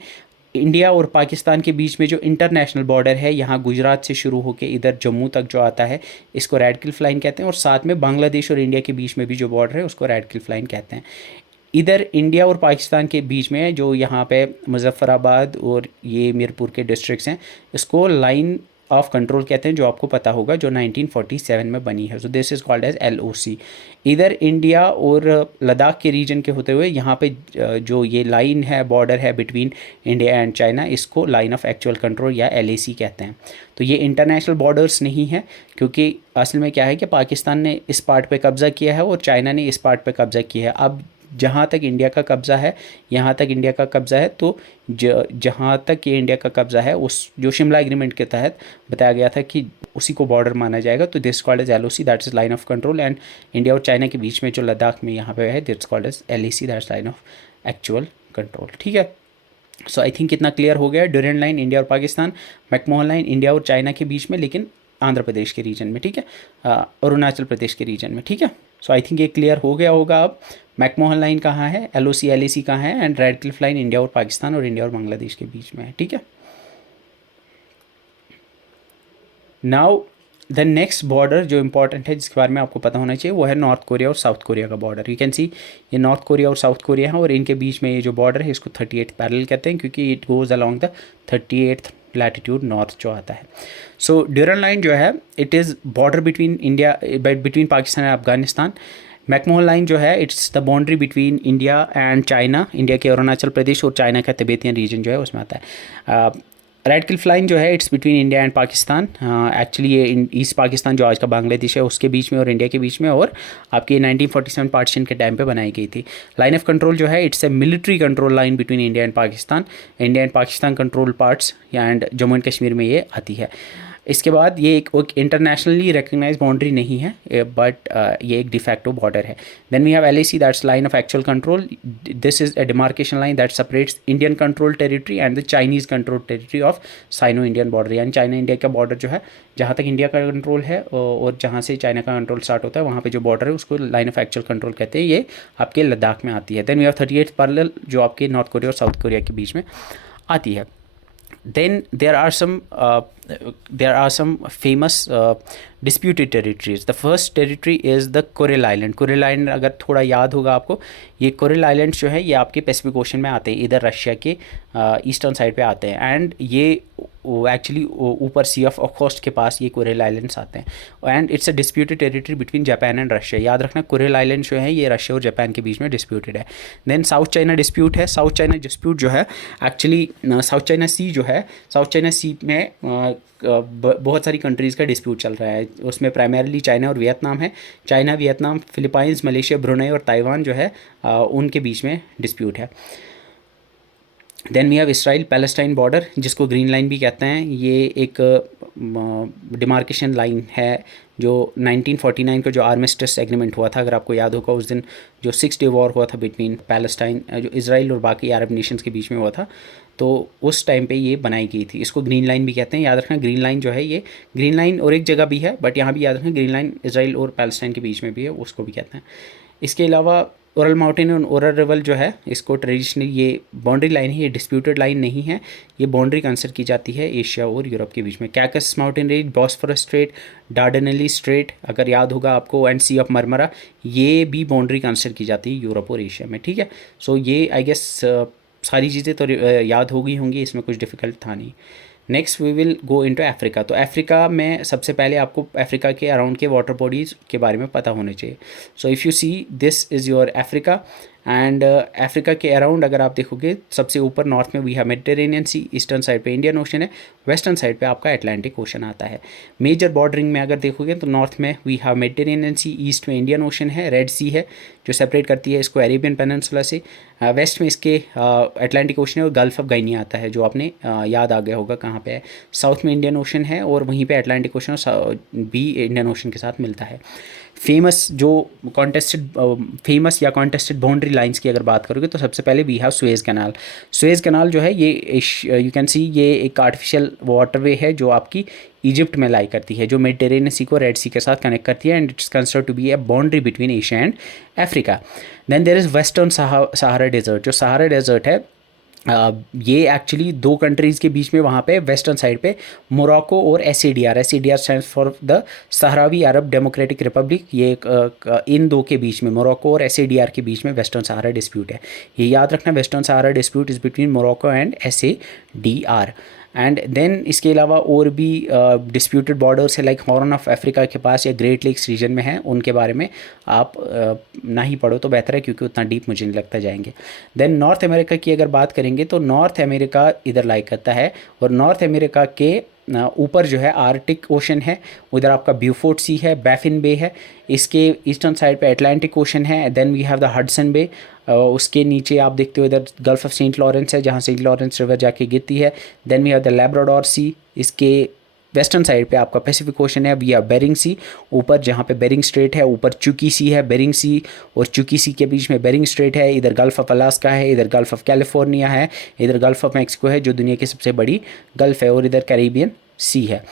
इंडिया और पाकिस्तान के बीच में जो इंटरनेशनल बॉर्डर है यहाँ गुजरात से शुरू होकर इधर जम्मू तक जो आता है इसको रेड क्लिफ लाइन कहते हैं, और साथ में बांग्लादेश और इंडिया के बीच में भी जो बॉर्डर है उसको रेड क्लिफ लाइन कहते हैं। इधर इंडिया और पाकिस्तान के बीच में जो यहाँ पे मुजफ्फराबाद और ये मीरपुर के डिस्ट्रिक्ट्स हैं इसको लाइन ऑफ कंट्रोल कहते हैं, जो आपको पता होगा, जो 1947 में बनी है। So this is called as LOC। इधर इंडिया और लद्दाख के रीजन के होते हुए यहाँ पे जो ये लाइन है, बॉर्डर है बिटवीन इंडिया एंड चाइना, इसको लाइन ऑफ एक्चुअल कंट्रोल या LAC कहते हैं। तो ये इंटरनेशनल बॉर्डर्स नहीं है, क्योंकि असल में क्या है कि पाकिस्तान ने इस पार्ट पे कब्ज़ा किया है और चाइना ने इस पार्ट पे कब्ज़ा किया है। अब जहाँ तक इंडिया का कब्ज़ा है, यहाँ तक इंडिया का कब्ज़ा है, तो जहाँ तक ये इंडिया का कब्ज़ा है उस जो शिमला एग्रीमेंट के तहत बताया गया था कि उसी को बॉर्डर माना जाएगा। तो this called as LOC, that is Line of Control. And India और चाइना के बीच में जो लद्दाख में यहाँ पे है this called as LAC, that is Line of actual Control. ठीक है, सो आई थिंक इतना क्लियर हो गया। ड्यूरेंट लाइन इंडिया और पाकिस्तान, मैकमोहन लाइन इंडिया और चाइना के बीच में, लेकिन आंध्र प्रदेश के रीजन में, ठीक है, अरुणाचल प्रदेश के रीजन में, ठीक है। सो आई थिंक ये क्लियर हो गया होगा। अब मैकमोहन लाइन कहाँ है, LOC LAC कहाँ है, and red Cliff line India और पाकिस्तान और इंडिया और बांग्लादेश के बीच में है, ठीक है। नाउ द नेक्स्ट बॉर्डर जो इंपॉर्टेंट है जिसके बारे में आपको पता होना चाहिए वो है नॉर्थ कोरिया और साउथ कोरिया का बॉर्डर। यू कैन सी ये नॉर्थ कोरिया और साउथ कोरिया है और इनके बीच में ये जो बॉर्डर है इसको 38 पैरेलल कहते हैं, क्योंकि it goes along the 38th latitude north जो आता है। सो ड्यूरेंट लाइन जो है it is border between India, between Pakistan and Afghanistan. McMahon line जो है it's the boundary between India and China, India के अरुणाचल प्रदेश और चाइना का तिब्बतियन रीजन जो है उसमें आता है। रेड क्लिफ लाइन जो है it's between India and Pakistan, actually ये ईस्ट पाकिस्तान जो आज का बांग्लादेश है उसके बीच में और इंडिया के बीच में, और आपकी 1947 पार्टीशन के टाइम पे बनाई गई थी। लाइन ऑफ कंट्रोल जो है it's a military control line between India and Pakistan. India and Pakistan control parts and Jammu and Kashmir में ये आती है। इसके बाद ये एक इंटरनेशनली रिकग्नाइज बाउंड्री नहीं है, बट ये एक डिफैक्टो बॉर्डर है। Then we have LAC, that's line of actual control. This is a demarcation line that separates Indian control territory and the Chinese control territory of Sino Indian border, यानी China India का border जो है, जहाँ तक India का control है और जहाँ से चाइना का कंट्रोल स्टार्ट होता है वहाँ पे जो बॉर्डर है उसको लाइन ऑफ एक्चुअल कंट्रोल कहते हैं। ये आपके लद्दाख में आती है। देन वी हैव 38 पैरेलल जो आपके नॉर्थ कोरिया और साउथ कोरिया के बीच में आती है। Then there are some famous disputed territories. The first territory is the Kuril Island. Kuril Island अगर थोड़ा याद होगा आपको, ये कुरिल आइलैंड्स जो है ये आपके पैसिफिक ओशन में आते हैं, इधर रशिया के ईस्टर्न साइड पे आते हैं, एंड ये एक्चुअली ऊपर सी ऑफ ओखोस्ट के पास ये कुरिल आइलैंड्स आते हैं, and it's a disputed territory between Japan and Russia. याद रखना कुरिल आइलैंड जो है ये रशिया और जापान के बीच में डिस्प्यूटेड है। देन साउथ चाइना डिस्प्यूट है। साउथ चाइना डिस्प्यूट जो है एक्चुअली साउथ चाइना सी जो है, साउथ चाइना सी में बहुत सारी कंट्रीज़ का डिस्प्यूट चल रहा है। उसमें प्राइमरीली चाइना और वियतनाम है। China, Vietnam, Philippines, Malaysia, Brunei और ताइवान जो है उनके बीच में डिस्प्यूट है। Then we have Israel Palestine border, जिसको ग्रीन लाइन भी कहते हैं। ये एक डिमार्केशन लाइन है जो 1949 का जो आर्मिस्टिस एग्रीमेंट हुआ था, अगर आपको याद होगा, उस दिन जो 6 डे वॉर हुआ था बिटवीन पैलेस्टाइन, जो इसराइल और बाकी अरब नेशंस के बीच में हुआ था, तो उस टाइम पे ये बनाई गई थी। इसको ग्रीन लाइन भी कहते हैं। याद रखना ग्रीन लाइन जो है ये, ग्रीन लाइन और एक जगह भी है, बट यहाँ भी याद रखना ग्रीन लाइन इसराइल और पैलेस्टाइन के बीच में भी है, उसको भी कहते हैं। इसके अलावा ओरल माउंटेन और ओरल रिवर जो है, इसको ट्रेडिशनली ये बाउंड्री लाइन है, ये डिस्प्यूटेड लाइन नहीं है, ये बाउंड्री कंसिडर की जाती है एशिया और यूरोप के बीच में। Caucasus mountain range, Bosphorus Strait, Dardanelles Strait अगर याद होगा आपको, एंड सी ऑफ मरमरा, ये भी बाउंड्री कंसिडर की जाती है यूरोप और एशिया में। ठीक है, सो ये आई गेस सारी चीज़ें तो याद हो गई होंगी, इसमें कुछ डिफ़िकल्ट था नहीं। Next we will go into Africa. तो अफ्रीका में सबसे पहले आपको अफ्रीका के अराउंड के वाटर बॉडीज़ के बारे में पता होने चाहिए। So if you see this is your Africa, and Africa के अराउंड अगर आप देखोगे, सबसे ऊपर नॉर्थ में we have Mediterranean sea, eastern side पे इंडियन ओशन है, वेस्टर्न साइड पे आपका अटलांटिक ओशन आता है। मेजर बॉर्डरिंग में अगर देखोगे तो नॉर्थ में we have Mediterranean sea, east में इंडियन ओशन है, रेड सी है जो सेपरेट करती है इसको अरेबियन पेनिनसुला से, वेस्ट में इसके अटलांटिक ओशन है और गल्फ ऑफ गाइनी आता है, जो आपने याद आ गया होगा कहाँ पे है। साउथ में इंडियन ओशन है और वहीं पे अटलांटिक ओशन भी इंडियन ओशन के साथ मिलता है। फेमस जो फेमस या कॉन्टेस्टेड बाउंड्री लाइंस की अगर बात करोगे तो सबसे पहले we have Suez canal. Suez canal जो है ये यू कैन सी ये एक आर्टिफिशियल वाटरवे है जो आपकी इजिप्ट में लाई करती है, जो मेडिटेरेनियन सी को रेड सी के साथ कनेक्ट करती है, and it's considered to be a boundary between Asia and Africa. Then there is western Sahara desert. जो सहारा डेजर्ट है ये एक्चुअली दो कंट्रीज़ के बीच में वहाँ पे वेस्टर्न साइड पे मोरक्को और S C D R stands for the Sahrawi Arab Democratic Republic. ये इन दो के बीच में, मोरक्को और एस के बीच में वेस्टर्न सहारा डिस्प्यूट है। ये याद रखना, western Sahara dispute is between Morocco and S. And then इसके अलावा और भी डिस्प्यूटेड बॉर्डर्स है, लाइक हॉर्न ऑफ अफ्रीका के पास या ग्रेट लेक्स रीजन में है, उनके बारे में आप ना ही पढ़ो तो बेहतर है, क्योंकि उतना डीप मुझे नहीं लगता जाएंगे। देन नॉर्थ अमेरिका की अगर बात करेंगे तो नॉर्थ अमेरिका इधर लाई करता है, और नॉर्थ अमेरिका के ऊपर जो है आर्टिक ओशन है, उधर आपका ब्यूफोर्ट सी है, बैफिन बे है, इसके ईस्टर्न साइड पे अटलांटिक ओशन है। Then we have the Hudson bay, उसके नीचे आप देखते हो इधर गल्फ ऑफ सेंट लॉरेंस है, जहाँ सेंट लॉरेंस रिवर जाके गिरती है। Then we have the Labrador Sea, इसके वेस्टर्न साइड पे आपका पैसिफिक ओशन है, वी हैव बेरिंग सी ऊपर, जहाँ पे बेरिंग स्ट्रेट है, ऊपर चुकी सी है, बेरिंग सी और चुकी सी के बीच में बेरिंग स्ट्रेट है। इधर गल्फ ऑफ अलास्का है, इधर गल्फ ऑफ कैलिफोर्निया है, इधर गल्फ ऑफ मैक्सिको है जो दुनिया की सबसे बड़ी गल्फ है, और इधर कैरिबियन सी है।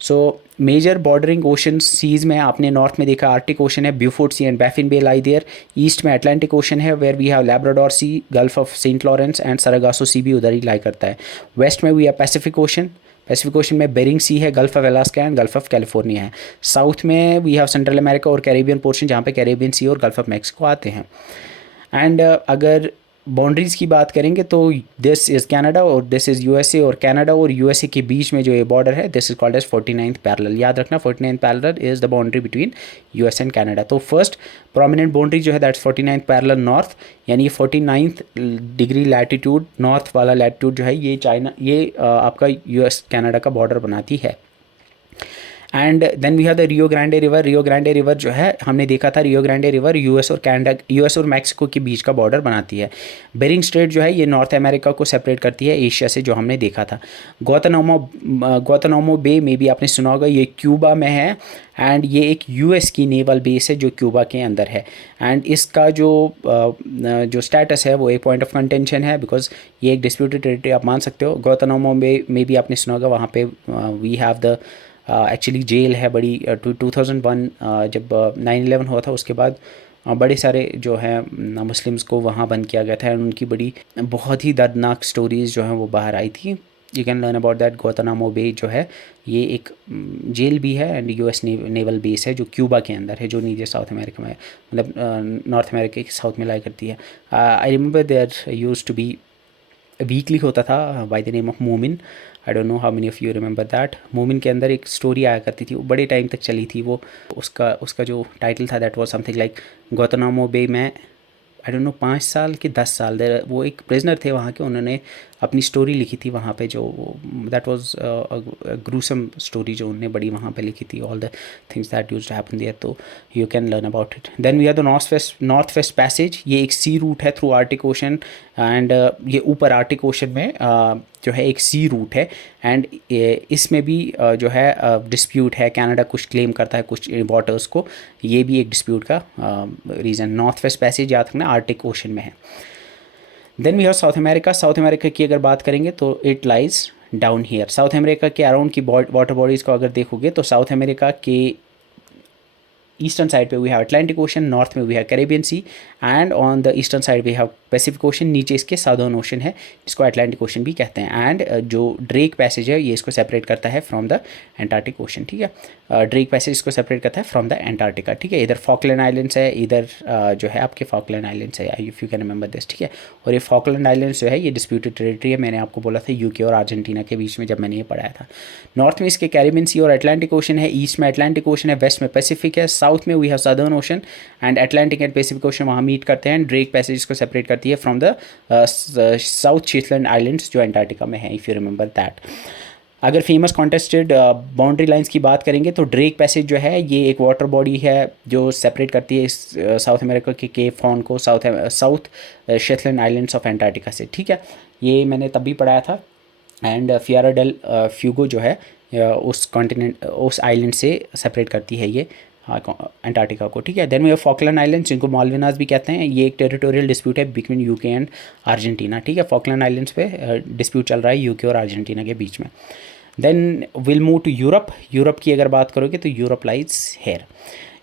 So major bordering ocean seas में आपने नॉर्थ में देखा आर्टिक ओशन है, Beaufort Sea and Baffin Bay lie there. East में अटलांटिक ओशन है, where we have Labrador Sea, Gulf of Saint Lawrence and Sargasso Sea भी उधर ही लाई करता है। वेस्ट में we have Pacific Ocean, Pacific Ocean में बेरिंग सी है, Gulf of Alaska and Gulf of California है। साउथ में वी हैव सेंट्रल अमेरिका और कैरेबियन पोर्शन, जहाँ पे कैरेबियन सी और गल्फ ऑफ मैक्सिको आते हैं। एंड अगर बाउंड्रीज़ की बात करेंगे तो दिस इज़ कनाडा और दिस इज़ यूएसए, और कनाडा और यूएसए के बीच में जो ये बॉर्डर है this is called as 49th parallel. याद रखना 49th parallel is the boundary between US and Canada. तो फर्स्ट प्रोमिनेंट बाउंड्री जो है दैट्स 49th पैरेलल नॉर्थ, यानी 49th डिग्री लैटिट्यूड नॉर्थ वाला लैटिट्यूड जो है ये चाइना, ये आपका यूएस कनाडा का बॉर्डर बनाती है। And then we have the Rio Grande river. Rio Grande river जो है हमने देखा था, रियो ग्रांडे रिवर यूएस और कनाडा, यूएस और मैक्सिको के बीच का बॉर्डर बनाती है। बेरिंग स्ट्रेट जो है ये नॉर्थ अमेरिका को सेपरेट करती है एशिया से, जो हमने देखा था। ग्वातानामो बे में भी आपने सुना होगा, ये क्यूबा में है, एंड ये एक यूएस की नेवल बेस है जो क्यूबा के अंदर है। एंड इसका जो स्टेटस है वो एक पॉइंट ऑफ कंटेंशन है, बिकॉज ये एक डिस्प्यूटेड टेरिटरी आप मान सकते हो। ग्वातानामो बे में भी आपने सुना होगा, वहाँ पे we have the actually jail है बड़ी। 2001 जब 9/11 हुआ था उसके बाद बड़े सारे जो है मुस्लिम्स को वहाँ बंद किया गया था एंड उनकी बड़ी बहुत ही दर्दनाक स्टोरीज़ जो हैं वो बाहर आई थी। You can learn about that. Guantanamo Bay जो है ये एक जेल भी है एंड यूएस नेवल बेस है जो क्यूबा के अंदर है, जो नीचे साउथ अमेरिका में, मतलब नॉर्थ अमेरिका के साउथ में लाई करती है। I remember there used to be weekly होता था by the name of Momin. I don't know how many of you remember that. Momin के अंदर एक स्टोरी आया करती थी, वो बड़े टाइम तक चली थी। वो उसका उसका जो टाइटल था that was something like Guantanamo Bay में आई डोंट नो 5 साल कि 10 साल देर वो एक प्रिजनर थे वहाँ के, उन्होंने अपनी स्टोरी लिखी थी वहाँ पे, जो दैट वाज ग्रूसम स्टोरी जो उन्होंने बड़ी वहाँ पे लिखी थी, all the things that used to happen there. तो you can learn about it. Then we have the North West Passage. ये एक सी रूट है थ्रू आर्टिक ओशन एंड ये ऊपर आर्टिक ओशन में जो है एक सी रूट है एंड इसमें भी जो है डिस्प्यूट है। कनाडा कुछ क्लेम करता है कुछ वाटर्स को, ये भी एक डिस्प्यूट का रीज़न। नॉर्थ वेस्ट पैसेज याद रखना आर्टिक ओशन में है। Then we have South America. South America की अगर बात करेंगे तो it lies down here. South America के अराउंड की वाटर बॉडीज़ को अगर देखोगे तो साउथ अमेरिका के ईस्टर्न साइड पे we have Atlantic Ocean, north में we have Caribbean Sea and on the eastern side we have Pacific Ocean, नीचे इसके साउदर्न ओशन है जिसको अटलांटिक ओशन भी कहते हैं। एंड जो ड्रेक पैसेज है ये इसको सेपरेट करता है फ्रॉम द एंटार्क्टिक ओशन, ठीक है। ड्रेक पैसेज इसको सेपरेट करता है फ्रॉम द एंटार्क्टिका, ठीक है। इधर फॉकलैंड आइलैंड्स है, इधर जो है आपके फॉकलैंड आइलैंड्स है, if you can remember this, ठीक है। और ये फॉकलैंड आइलैंड्स जो है ये डिस्प्यूटेड टेरिटरी है, मैंने आपको बोला था यूके और अर्जेंटीना के बीच में जब मैंने ये पढ़ाया था। नॉर्थ में इसके कैरिबियन सी और अटलांटिक ओशन है, ईस्ट में अटलांटिक ओशन है, वेस्ट में पैसिफिक है, साउथ में we have southern ocean and Atlantic and Pacific ocean वहाँ मीट करते हैं। ड्रेक पैसेज को सेपरेट करती है from the South Shetland islands जो एंटार्क्टिका में है, इफ़ यू रिमेंबर दैट। अगर फेमस कॉन्टेस्टेड बाउंड्री लाइंस की बात करेंगे तो ड्रेक पैसेज जो है ये एक वाटर बॉडी है जो सेपरेट करती है इस साउथ अमेरिका के केप हॉर्न को south Shetland islands of Antarctica से, ठीक है। ये मैंने तब भी पढ़ाया था। एंड फियारा डेल फ्यूगो जो है उस कॉन्टिनेंट उस आइलैंड से सेपरेट करती है ये एंटार्क्टिका को, ठीक है। Then we have Falkland islands जिनको मालविनास भी कहते हैं। ये एक टेरिटोरियल डिस्प्यूट है बिटवीन यूके एंड अर्जेंटीना, ठीक है। फॉकलैंड आइलैंड्स पे डिस्प्यूट चल रहा है यूके और अर्जेंटीना के बीच में। Then will move to Europe. Europe की अगर बात करोगे तो यूरोप लाइज हेयर।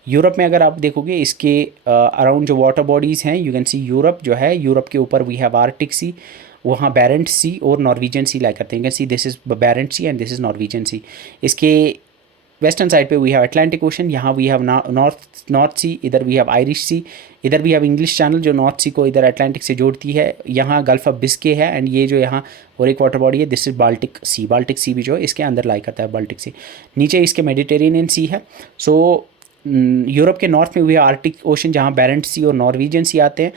यूरोप में अगर आप देखोगे इसके अराउंड जो वाटर बॉडीज़ हैं, यू कैन सी यूरोप जो है, यूरोप के ऊपर वी हैव आर्कटिक सी, वहाँ बैरेंट सी और नॉर्वेजियन सी लाई करते हैं। You can see this is Barents Sea and this is Norwegian Sea. इसके वेस्टर्न साइड पे वी हैव अटलांटिक ओशन, यहाँ वी हैव नॉर्थ सी, इधर वी हैव आयरिश सी, इधर we have English channel जो North Sea को इधर Atlantic से जोड़ती है। यहाँ गल्फ ऑफ बिस्के है एंड ये जो यहाँ और एक वाटर बॉडी है this is Baltic Sea. Baltic Sea भी जो है इसके अंदर लाई करता है बाल्टिक सी। नीचे इसके मेडिटेरेनियन सी है। सो यूरोप के नॉर्थ में वी हैव आर्टिक ओशन जहाँ बैरेंट सी और नॉर्वेजियन सी आते हैं।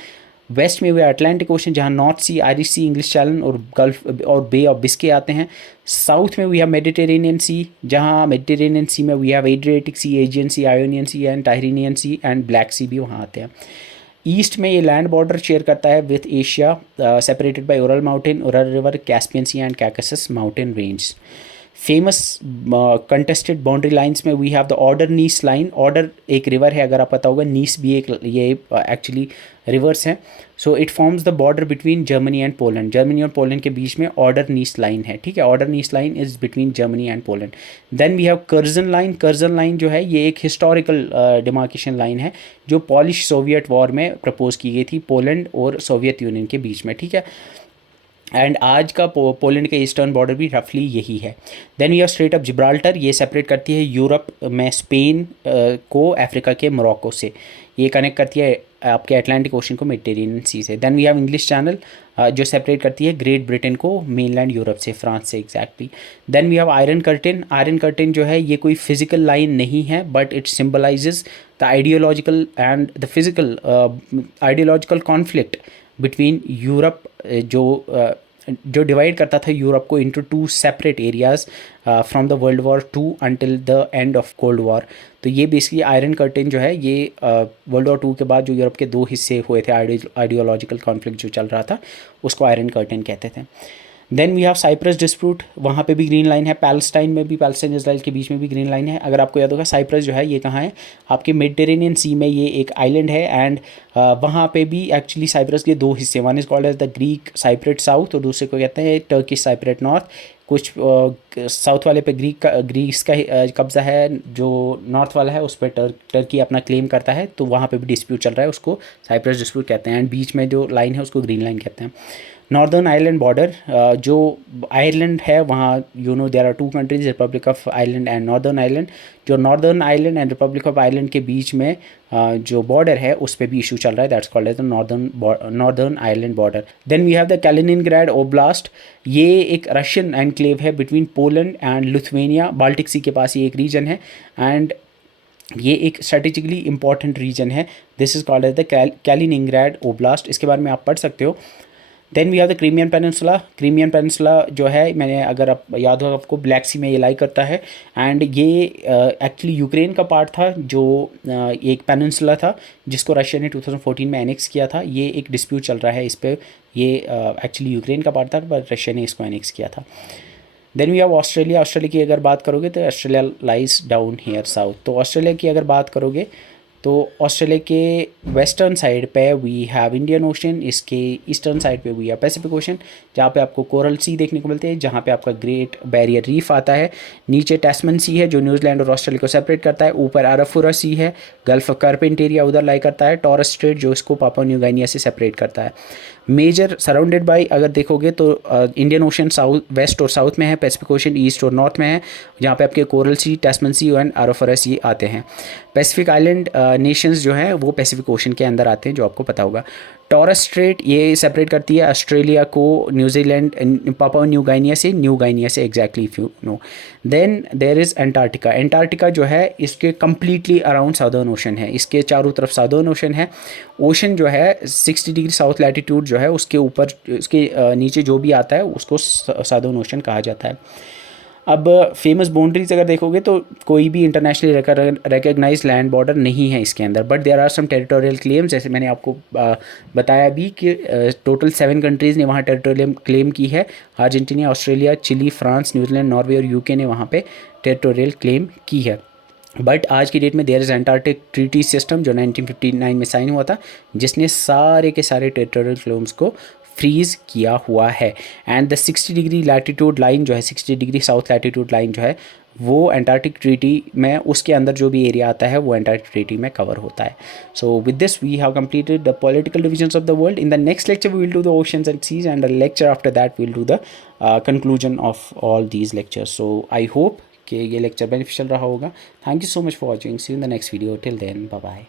वेस्ट में वे अटलांटिक ओशन जहाँ नॉर्थ सी, आयरिश सी, इंग्लिश चैनल और गल्फ और बे ऑफ बिस्के आते हैं। साउथ में वी हैव मेडिटेरेनियन सी जहाँ मेडिटेरेनियन सी में we have Adriatic Sea, Aegean Sea, Ionian Sea and Tyrrhenian Sea and Black Sea भी वहाँ आते हैं। ईस्ट में ये लैंड बॉर्डर शेयर करता है with Asia separated by Ural mountain, Ural river, Caspian Sea and Caucasus mountain range. Famous contested boundary lines में we have the Oder Neisse line. Oder एक रिवर है, अगर आप पता होगा, नीस भी एक ये एक्चुअली रिवर्स हैं। So it forms the border between Germany and Poland. Germany और पोलैंड के बीच में ऑर्डर नीस लाइन है, ठीक है। Oder Neisse line is between Germany and Poland. Then we have Curzon line. Curzon line जो है ये एक हिस्टोरिकल डिमार्केशन लाइन है जो पॉलिश सोवियत वॉर में प्रपोज की गई थी पोलैंड और सोवियत यूनियन के बीच में, ठीक है। एंड आज का पोलैंड के ईस्टर्न बॉर्डर भी रफली यही है। Then we have strait of Gibraltar. ये सेपरेट करती है यूरोप में स्पेन को अफ्रीका के मोरक्को से। ये कनेक्ट करती है आपके अटलांटिक ओशन को मेडिटेरेनियन सी से। Then we have English channel जो सेपरेट करती है ग्रेट ब्रिटेन को मेनलैंड यूरोप से, फ्रांस से exactly. Then we have iron curtain. Iron curtain जो है ये कोई फिजिकल लाइन नहीं है but it symbolizes the ideological and the physical ideological conflict between Europe जो डिवाइड करता था यूरोप को into 2 separate areas from the world war 2 until the end of cold war. तो ये बेसिकली आयरन कर्टेन जो है ये वर्ल्ड वॉर 2 के बाद जो यूरोप के 2 हिस्से हुए थे, आइडियोलॉजिकल कॉन्फ्लिक्ट जो चल रहा था उसको आयरन कर्टेन कहते थे। Then we have Cyprus dispute. वहाँ पे भी ग्रीन लाइन है। पैलेस्टाइन में भी, पैलेस्टाइन इजराइल के बीच में भी ग्रीन लाइन है। अगर आपको याद होगा साइप्रस जो है ये कहाँ है, आपके मेडिटेरेनियन सी में ये एक आइलैंड है। एंड वहाँ पे भी एक्चुअली साइप्रस के 2 हिस्से, one is called as the Greek Cypriot south और दूसरे को कहते हैं टर्किश साइप्रेट नॉर्थ। कुछ साउथ वाले पे ग्रीस का कब्ज़ा है, जो नॉर्थ वाला है उस पर टर्की अपना क्लेम करता है, तो वहाँ पे भी डिस्प्यूट चल रहा है, उसको साइप्रस डिस्प्यूट कहते हैं। एंड बीच में जो लाइन है उसको ग्रीन लाइन कहते हैं। नॉर्दर्न आयरलैंड बॉर्डर, जो आयरलैंड है वहाँ there are two countries, Republic of Ireland and Northern Ireland. जो Northern Ireland and Republic of Ireland के बीच में जो बॉर्डर है उस पर भी इशू चल रहा है, that's called as the Northern Ireland border. Then we have the Kaliningrad Oblast, ये एक रशियन एनक्लेव है between Poland and Lithuania, Baltic Sea के पास ये एक रीजन है, एंड ये एक स्ट्रेटेजिकली इंपॉर्टेंट रीजन है। This is called as the Kaliningrad Oblast, इसके बारे में आप पढ़ सकते हो। Then we have the Crimean Peninsula. Crimean Peninsula जो है, मैंने अगर आप याद हो आपको, ब्लैक सी में ये लाई करता है, एंड ये एक्चुअली यूक्रेन का पार्ट था, जो एक पेनिनसुला था जिसको रशिया ने 2014 में एनेक्स किया था। ये एक डिस्प्यूट चल रहा है इस पर, ये एक्चुअली यूक्रेन का पार्ट था पर रशिया ने इसको एनेक्स किया था। Then we have Australia. Australia की अगर बात करोगे तो Australia lies down here south. तो ऑस्ट्रेलिया की अगर बात करोगे तो ऑस्ट्रेलिया के वेस्टर्न साइड पे वी हैव इंडियन ओशन, इसके ईस्टर्न साइड पे वी हैव पैसिफिक ओशन, जहाँ पे आपको कोरल सी देखने को मिलते हैं, जहाँ पे आपका ग्रेट बैरियर रीफ आता है। नीचे टैस्मन सी है जो न्यूजीलैंड और ऑस्ट्रेलिया को सेपरेट करता है। ऊपर अराफुरा सी है, गल्फ ऑफ कार्पेंटेरिया उधर लाई करता है। टॉरस स्ट्रेट जो इसको पापुआ न्यू गिनिया से सेपरेट करता है। मेजर सराउंडेड बाई अगर देखोगे तो इंडियन ओशन साउथ वेस्ट और साउथ में है, पैसिफिक ओशन ईस्ट और नॉर्थ में है, जहाँ पे आपके कोरल सी, टैस्मन सी एंड अराफुरा सी आते हैं। पैसिफिक आइलैंड नेशंस जो हैं वो पैसिफिक ओशन के अंदर आते हैं, जो आपको पता होगा। टॉरस स्ट्रेट ये सेपरेट करती है ऑस्ट्रेलिया को न्यूजीलैंड पापुआ न्यू गिनिया से, exactly if you know. Then there is Antarctica. Antarctica जो है इसके कम्प्लीटली अराउंड साउदर्न ओशन है, इसके चारों तरफ साउदर्न ओशन है। ओशन जो है 60 डिग्री साउथ लैटिट्यूड जो है उसके ऊपर, उसके नीचे जो भी आता है उसको साउदर्न ओशन कहा जाता है। अब फेमस बाउंड्रीज अगर देखोगे तो कोई भी इंटरनेशनली रिकॉग्नाइज्ड लैंड बॉर्डर नहीं है इसके अंदर, but there are some territorial claims, जैसे मैंने आपको बताया भी कि टोटल 7 कंट्रीज़ ने वहाँ टेरिटोरियल क्लेम की है। Argentina, Australia, Chile, France, New Zealand, Norway और यूके ने वहाँ पे टेरिटोरियल क्लेम की है। बट आज की डेट में there is Antarctic treaty system जो 1959 में साइन हुआ था, जिसने सारे के सारे टेरिटोरियल क्लेम्स को फ्रीज़ किया हुआ है। And the 60 degree latitude line जो है, 60 डिग्री साउथ लैटिट्यूड लाइन जो है, वो एंटार्क्टिक ट्रीटी में, उसके अंदर जो भी एरिया आता है वो एंटार्क्टिक ट्रीटी में कवर होता है। So with this we have completed the political divisions of the world. In the next lecture we will do the oceans and seas, and the lecture after that we will do the conclusion of all these lectures. So I hope कि ये lecture beneficial रहा होगा। Thank you so much for watching. See you in the next video. Till then, bye bye.